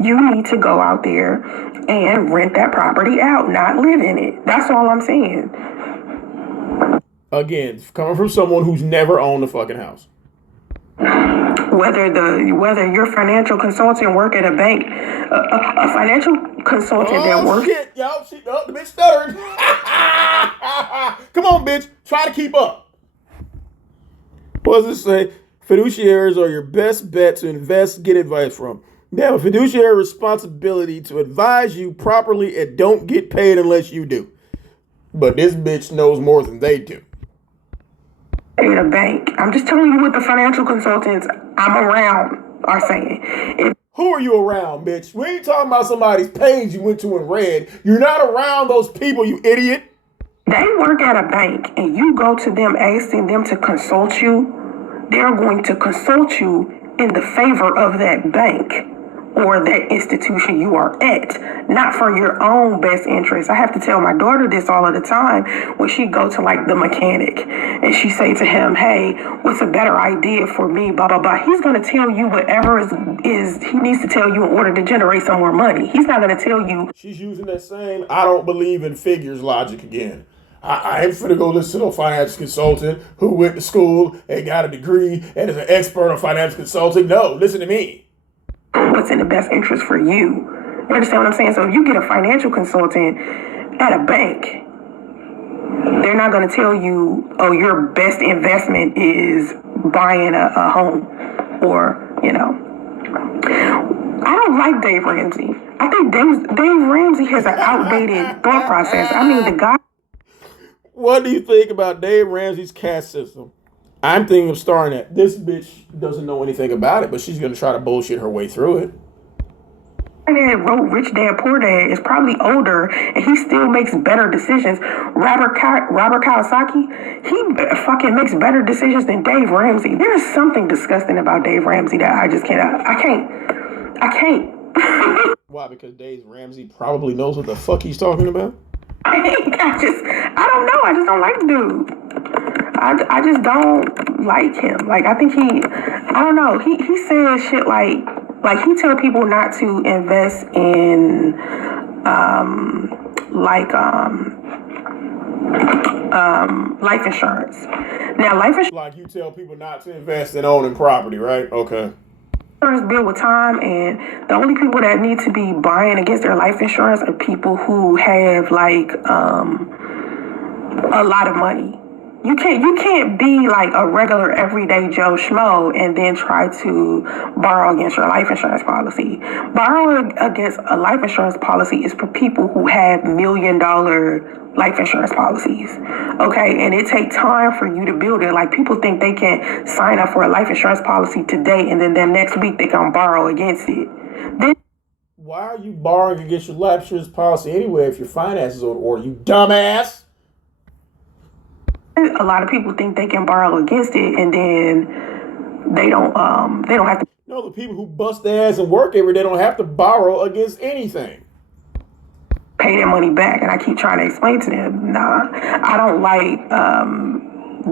you need to go out there and rent that property out, not live in it. That's all I'm saying. Again, coming from someone who's never owned a fucking house. Whether your financial consultant work at a bank, a financial consultant that works. Shit, y'all, the bitch stuttered. Come on, bitch, try to keep up. What does it say? Fiduciaries are your best bet to invest, get advice from. They have a fiduciary responsibility to advise you properly and don't get paid unless you do. But this bitch knows more than they do. In a bank. I'm just telling you what the financial consultants I'm around are saying. Who are you around, bitch? We ain't talking about somebody's page you went to and read. You're not around those people, you idiot. They work at a bank and you go to them asking them to consult you. They're going to consult you in the favor of that bank or that institution you are at, not for your own best interest. I have to tell my daughter this all of the time when she go to like the mechanic and she say to him, hey, what's a better idea for me, blah, blah, blah. He's going to tell you whatever is he needs to tell you in order to generate some more money. He's not going to tell you. She's using that same I don't believe in figures logic again. I ain't finna go listen to no financial consultant who went to school and got a degree and is an expert on financial consulting. No, listen to me. What's in the best interest for you? You understand what I'm saying? So if you get a financial consultant at a bank, they're not going to tell you, oh, your best investment is buying a home or, you know. I don't like Dave Ramsey. I think Dave Ramsey has an outdated thought process. I mean, the guy. What do you think about Dave Ramsey's caste system? I'm thinking of starting it. This bitch doesn't know anything about it, but she's going to try to bullshit her way through it. That wrote Rich Dad Poor Dad is probably older and he still makes better decisions. Robert Kiyosaki, he fucking makes better decisions than Dave Ramsey. There is something disgusting about Dave Ramsey that I just can't. I can't. Why? Because Dave Ramsey probably knows what the fuck he's talking about? I don't know. I just don't like the dude. I just don't like him. Like, I think I don't know. He says shit like he tell people not to invest in life insurance. Now, life insurance. Like you tell people not to invest in owning property, right? Okay. Insurance built with time, and the only people that need to be buying against their life insurance are people who have like a lot of money. You can't be like a regular everyday Joe Schmo and then try to borrow against your life insurance policy. Borrowing against a life insurance policy is for people who have $1 million life insurance policies. Okay, and it takes time for you to build it. Like, people think they can sign up for a life insurance policy today and then the next week they can borrow against it. Then why are you borrowing against your life insurance policy anyway if your finances are in order, you dumbass? a lot of people think they can borrow against it, and then they don't have to. No, the people who bust their ass and work every day don't have to borrow against anything. Pay their money back, and I keep trying to explain to them, nah, I don't like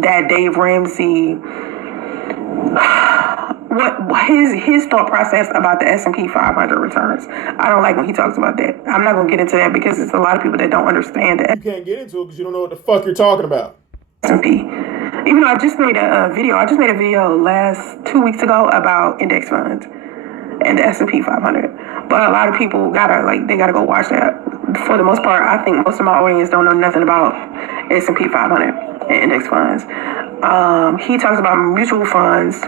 that Dave Ramsey. What his thought process about the S&P 500 returns. I don't like when he talks about that. I'm not gonna get into that because there's a lot of people that don't understand it. You can't get into it because you don't know what the fuck you're talking about. S&P. Even though I just made a video. I just made a video 2 weeks ago about index funds and the S&P 500. But a lot of people gotta go watch that. For the most part, I think most of my audience don't know nothing about S&P 500 and index funds. He talks about mutual funds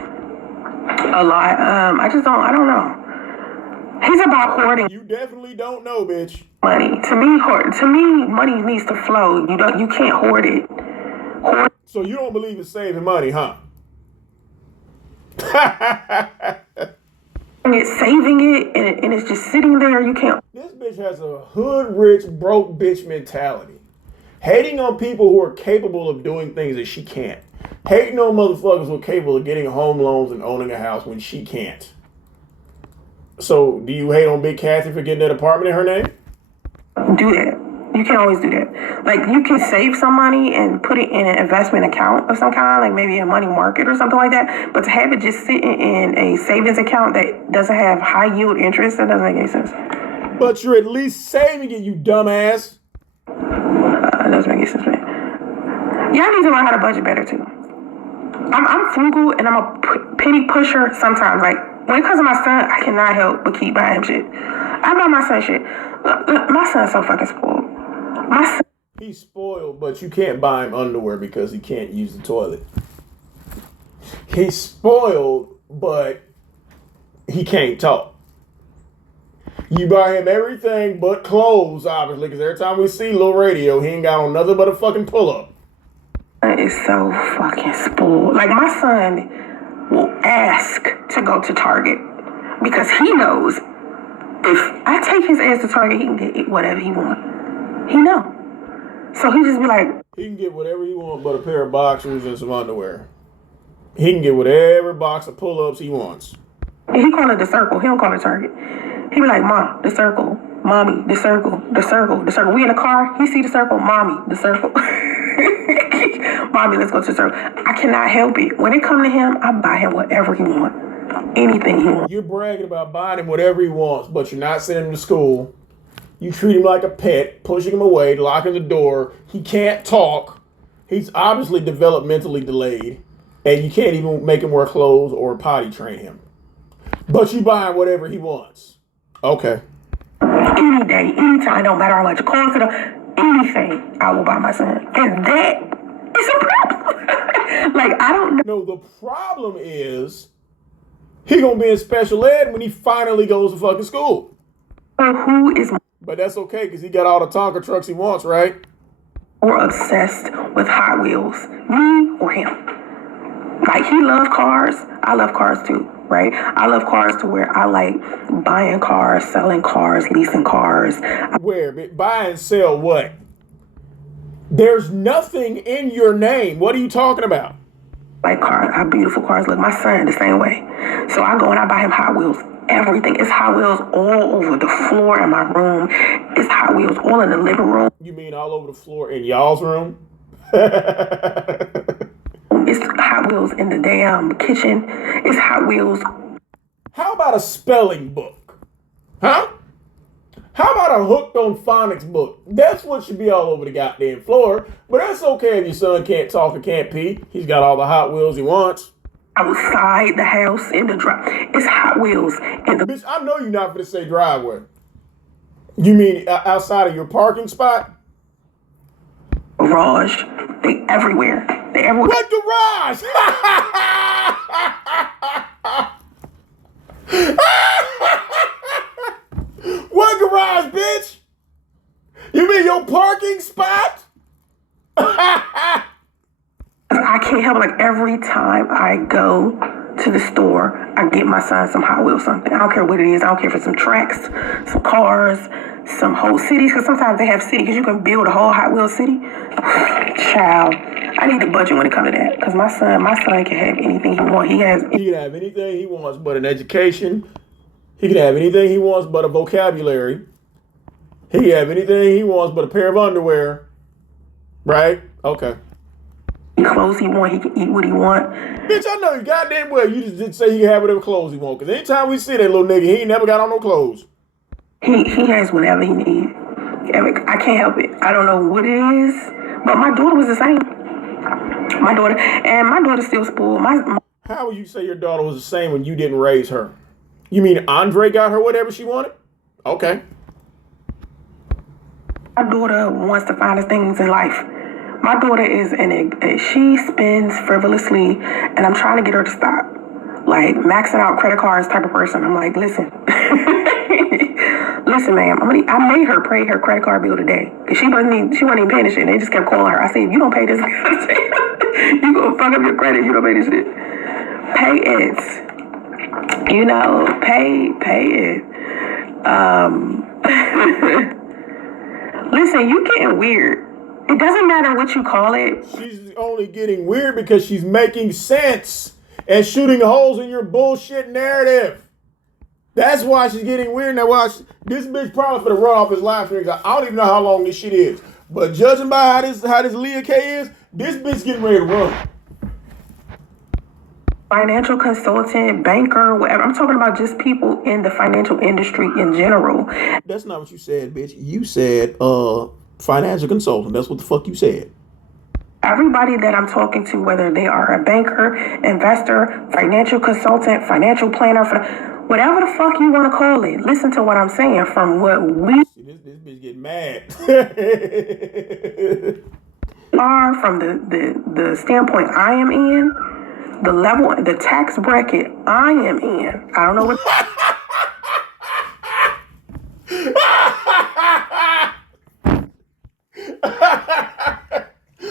a lot. I don't know. He's about hoarding. You definitely don't know, bitch. Money. To me, money needs to flow. You can't hoard it. So you don't believe in saving money, huh? It's saving it and it's just sitting there. You can't. This bitch has a hood rich broke bitch mentality. Hating on people who are capable of doing things that she can't. Hating on motherfuckers who are capable of getting home loans and owning a house when she can't. So, do you hate on Big Kathy for getting that apartment in her name? Do that. You can always do that. Like, you can save some money and put it in an investment account of some kind, like maybe a money market or something like that. But to have it just sitting in a savings account that doesn't have high yield interest, that doesn't make any sense. But you're at least saving it, you dumbass. That doesn't make any sense, man. Y'all need to learn how to budget better, too. I'm frugal and I'm a penny pusher sometimes. Like, when it comes to my son, I cannot help but keep buying him shit. I buy my son shit. My son's so fucking spoiled. He's spoiled, but you can't buy him underwear because he can't use the toilet. He's spoiled, but he can't talk. You buy him everything but clothes, obviously, because every time we see Lil Radio, he ain't got on nothing but a fucking pull-up. Is so fucking spoiled. Like, my son will ask to go to Target because he knows if I take his ass to Target, he can get whatever he wants. He know. So he just be like, he can get whatever he wants but a pair of boxers and some underwear. He can get whatever box of pull-ups he wants. He call it the circle. He don't call it Target. He be like, Mom, the circle. Mommy, the circle. The circle. The circle. We in the car. He see the circle. Mommy, the circle. Mommy, let's go to the circle. I cannot help it. When it come to him, I buy him whatever he wants. Anything he wants. You're bragging about buying him whatever he wants, but you're not sending him to school. You treat him like a pet, pushing him away, locking the door. He can't talk. He's obviously developmentally delayed. And you can't even make him wear clothes or potty train him. But you buy him whatever he wants. Okay. Any day, anytime, no matter how much it costs, anything, I will buy my son. And that is a problem. Like, I don't know. No, the problem is he gonna be in special ed when he finally goes to fucking school. Who is But that's okay, because he got all the Tonka trucks he wants, right? more obsessed with Hot Wheels, me or him? Like, he loves cars. I love cars too, right? I love cars to where I like buying cars, selling cars, leasing cars. Where? Buy and sell what? There's nothing in your name. What are you talking about? Like cars, how beautiful cars look. My son, the same way. So I go and I buy him Hot Wheels. Everything is Hot Wheels all over the floor in my room. It's Hot Wheels all in the living room. You mean all over the floor in y'all's room? It's Hot Wheels in the damn kitchen. It's Hot Wheels. How about a spelling book? Huh? How about a hooked on phonics book? That's what should be all over the goddamn floor. But that's okay if your son can't talk or can't pee. He's got all the Hot Wheels he wants. Outside the house, in the drive. It's Hot Wheels in the... Bitch, I know you're not going to say driveway. You mean outside of your parking spot? garage. They everywhere. They everywhere. What garage? What garage, bitch? You mean your parking spot? I can't help it. Like, every time I go to the store, I get my son some Hot Wheels something. I don't care what it is. I don't care if it's some tracks, some cars, some whole cities. Because sometimes they have city, because you can build a whole Hot Wheels city. Child, I need the budget when it comes to that. Because my son can have anything he wants. He can have anything he wants but an education. He can have anything he wants but a vocabulary. He can have anything he wants but a pair of underwear. Right? Okay. Clothes he want, he can eat what he want. Bitch, I know you goddamn well you just didn't say he can have whatever clothes he want. Because anytime we see that little nigga, he ain't never got on no clothes. He has whatever he needs. I can't help it. I don't know what it is, but my daughter was the same. My daughter's still spoiled. How would you say your daughter was the same when you didn't raise her? You mean Andre got her whatever she wanted? Okay. My daughter wants the finest things in life. My daughter she spends frivolously, and I'm trying to get her to stop. Like, maxing out credit cards type of person. I'm like, listen, ma'am, I made her pay her credit card bill today. Because she wasn't even paying this shit. They just kept calling her. I said, if you don't pay this, you gonna fuck up your credit if you don't pay this shit. Pay it. Pay it. Listen, you getting weird. It doesn't matter what you call it. She's only getting weird because she's making sense and shooting holes in your bullshit narrative. That's why she's getting weird. Now, this bitch probably finna run off his live stream. I don't even know how long this shit is. But judging by how this Leah K is, this bitch getting ready to run. Financial consultant, banker, whatever. I'm talking about just people in the financial industry in general. That's not what you said, bitch. You said financial consultant. That's what the fuck you said. Everybody that I'm talking to, whether they are a banker, investor, financial consultant, financial planner, whatever the fuck you want to call it, listen to what I'm saying from what we this bitch getting mad. are from the standpoint I am in, the level, the tax bracket I am in. I don't know what.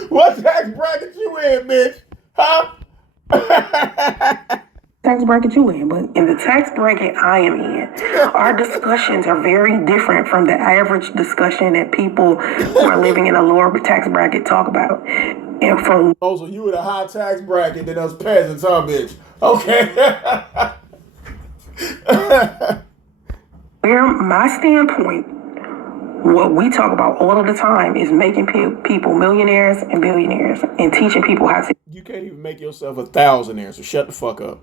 What tax bracket you in, bitch? Huh? Tax bracket you in, but in the tax bracket I am in, our discussions are very different from the average discussion that people who are living in a lower tax bracket talk about. And from so you in a high tax bracket than us peasants, huh, bitch? Okay. where my standpoint, what we talk about all of the time is making people millionaires and billionaires and teaching people how to. You can't even make yourself a thousandaire, so shut the fuck up.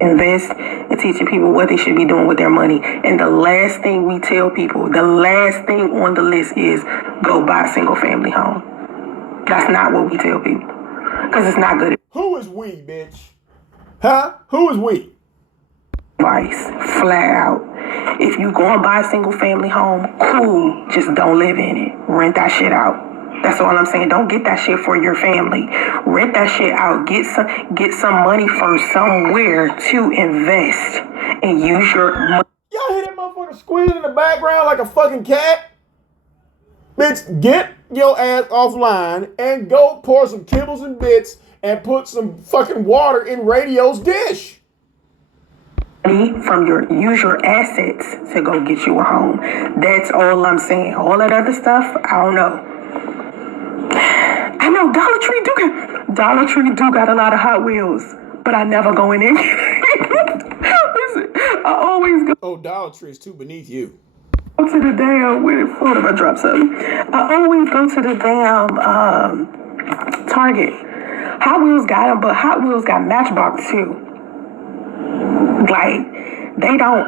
invest and teaching people what they should be doing with their money. And the last thing we tell people, the last thing on the list is go buy a single family home. That's not what we tell people because it's not good Who is we, bitch? Huh? Who is we? advice, flat out. If you go and buy a single family home, cool, just don't live in it. Rent that shit out. That's all I'm saying. Don't get that shit for your family. Rent that shit out. Get some money from somewhere to invest and use your money. Y'all hear that motherfucker squealing in the background like a fucking cat? Bitch, get your ass offline and go pour some kibbles and bits and put some fucking water in Radio's dish. From use your assets to go get you a home. That's all I'm saying. All that other stuff, I don't know. I know Dollar Tree do got a lot of Hot Wheels, but I never go in there. Listen, I always go. Oh, Dollar Tree is too beneath you. To the damn, what if I drop something? I always go to the damn Target. Hot Wheels got them, but Hot Wheels got Matchbox too. Like they don't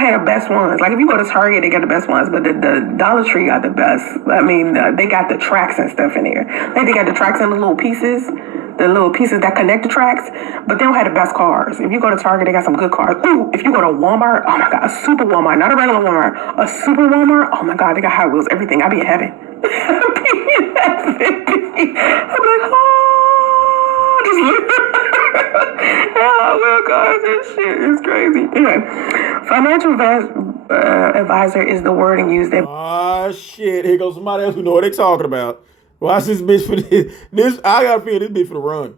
have the best ones. Like if you go to Target, they got the best ones, but the Dollar Tree got the best. I mean, they got the tracks and stuff in there. Like they got the tracks and the little pieces that connect the tracks, but they don't have the best cars. If you go to Target, they got some good cars. Ooh, if you go to Walmart, oh my God, a super Walmart, not a regular Walmart, a super Walmart, oh my God, they got Hot Wheels, everything. I be in heaven. I'm like, oh, just oh my God, this shit is crazy. Anyway, financial advisor is the wording used that. Ah, shit. Here goes somebody else who know what they talking about. Watch this bitch for this. I got to feel this bitch for the run.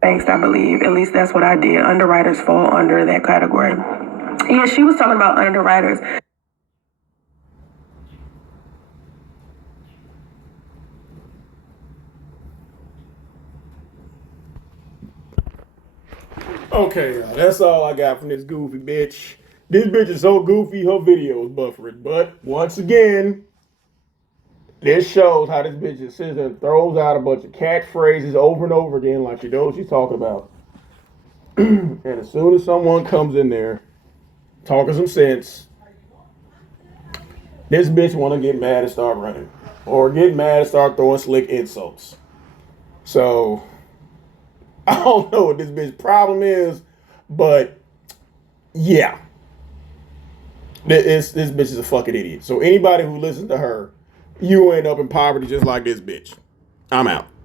Thanks, I believe. At least that's what I did. Underwriters fall under that category. Yeah, she was talking about underwriters. Okay, y'all, that's all I got from this goofy bitch. This bitch is so goofy, her video is buffering. But once again, this shows how this bitch just sits there and throws out a bunch of catchphrases over and over again like she knows what she's talking about. And as soon as someone comes in there talking some sense, this bitch want to get mad and start running. Or get mad and start throwing slick insults. So I don't know what this bitch problem is, but yeah. This bitch is a fucking idiot. So anybody who listens to her, you end up in poverty just like this bitch. I'm out.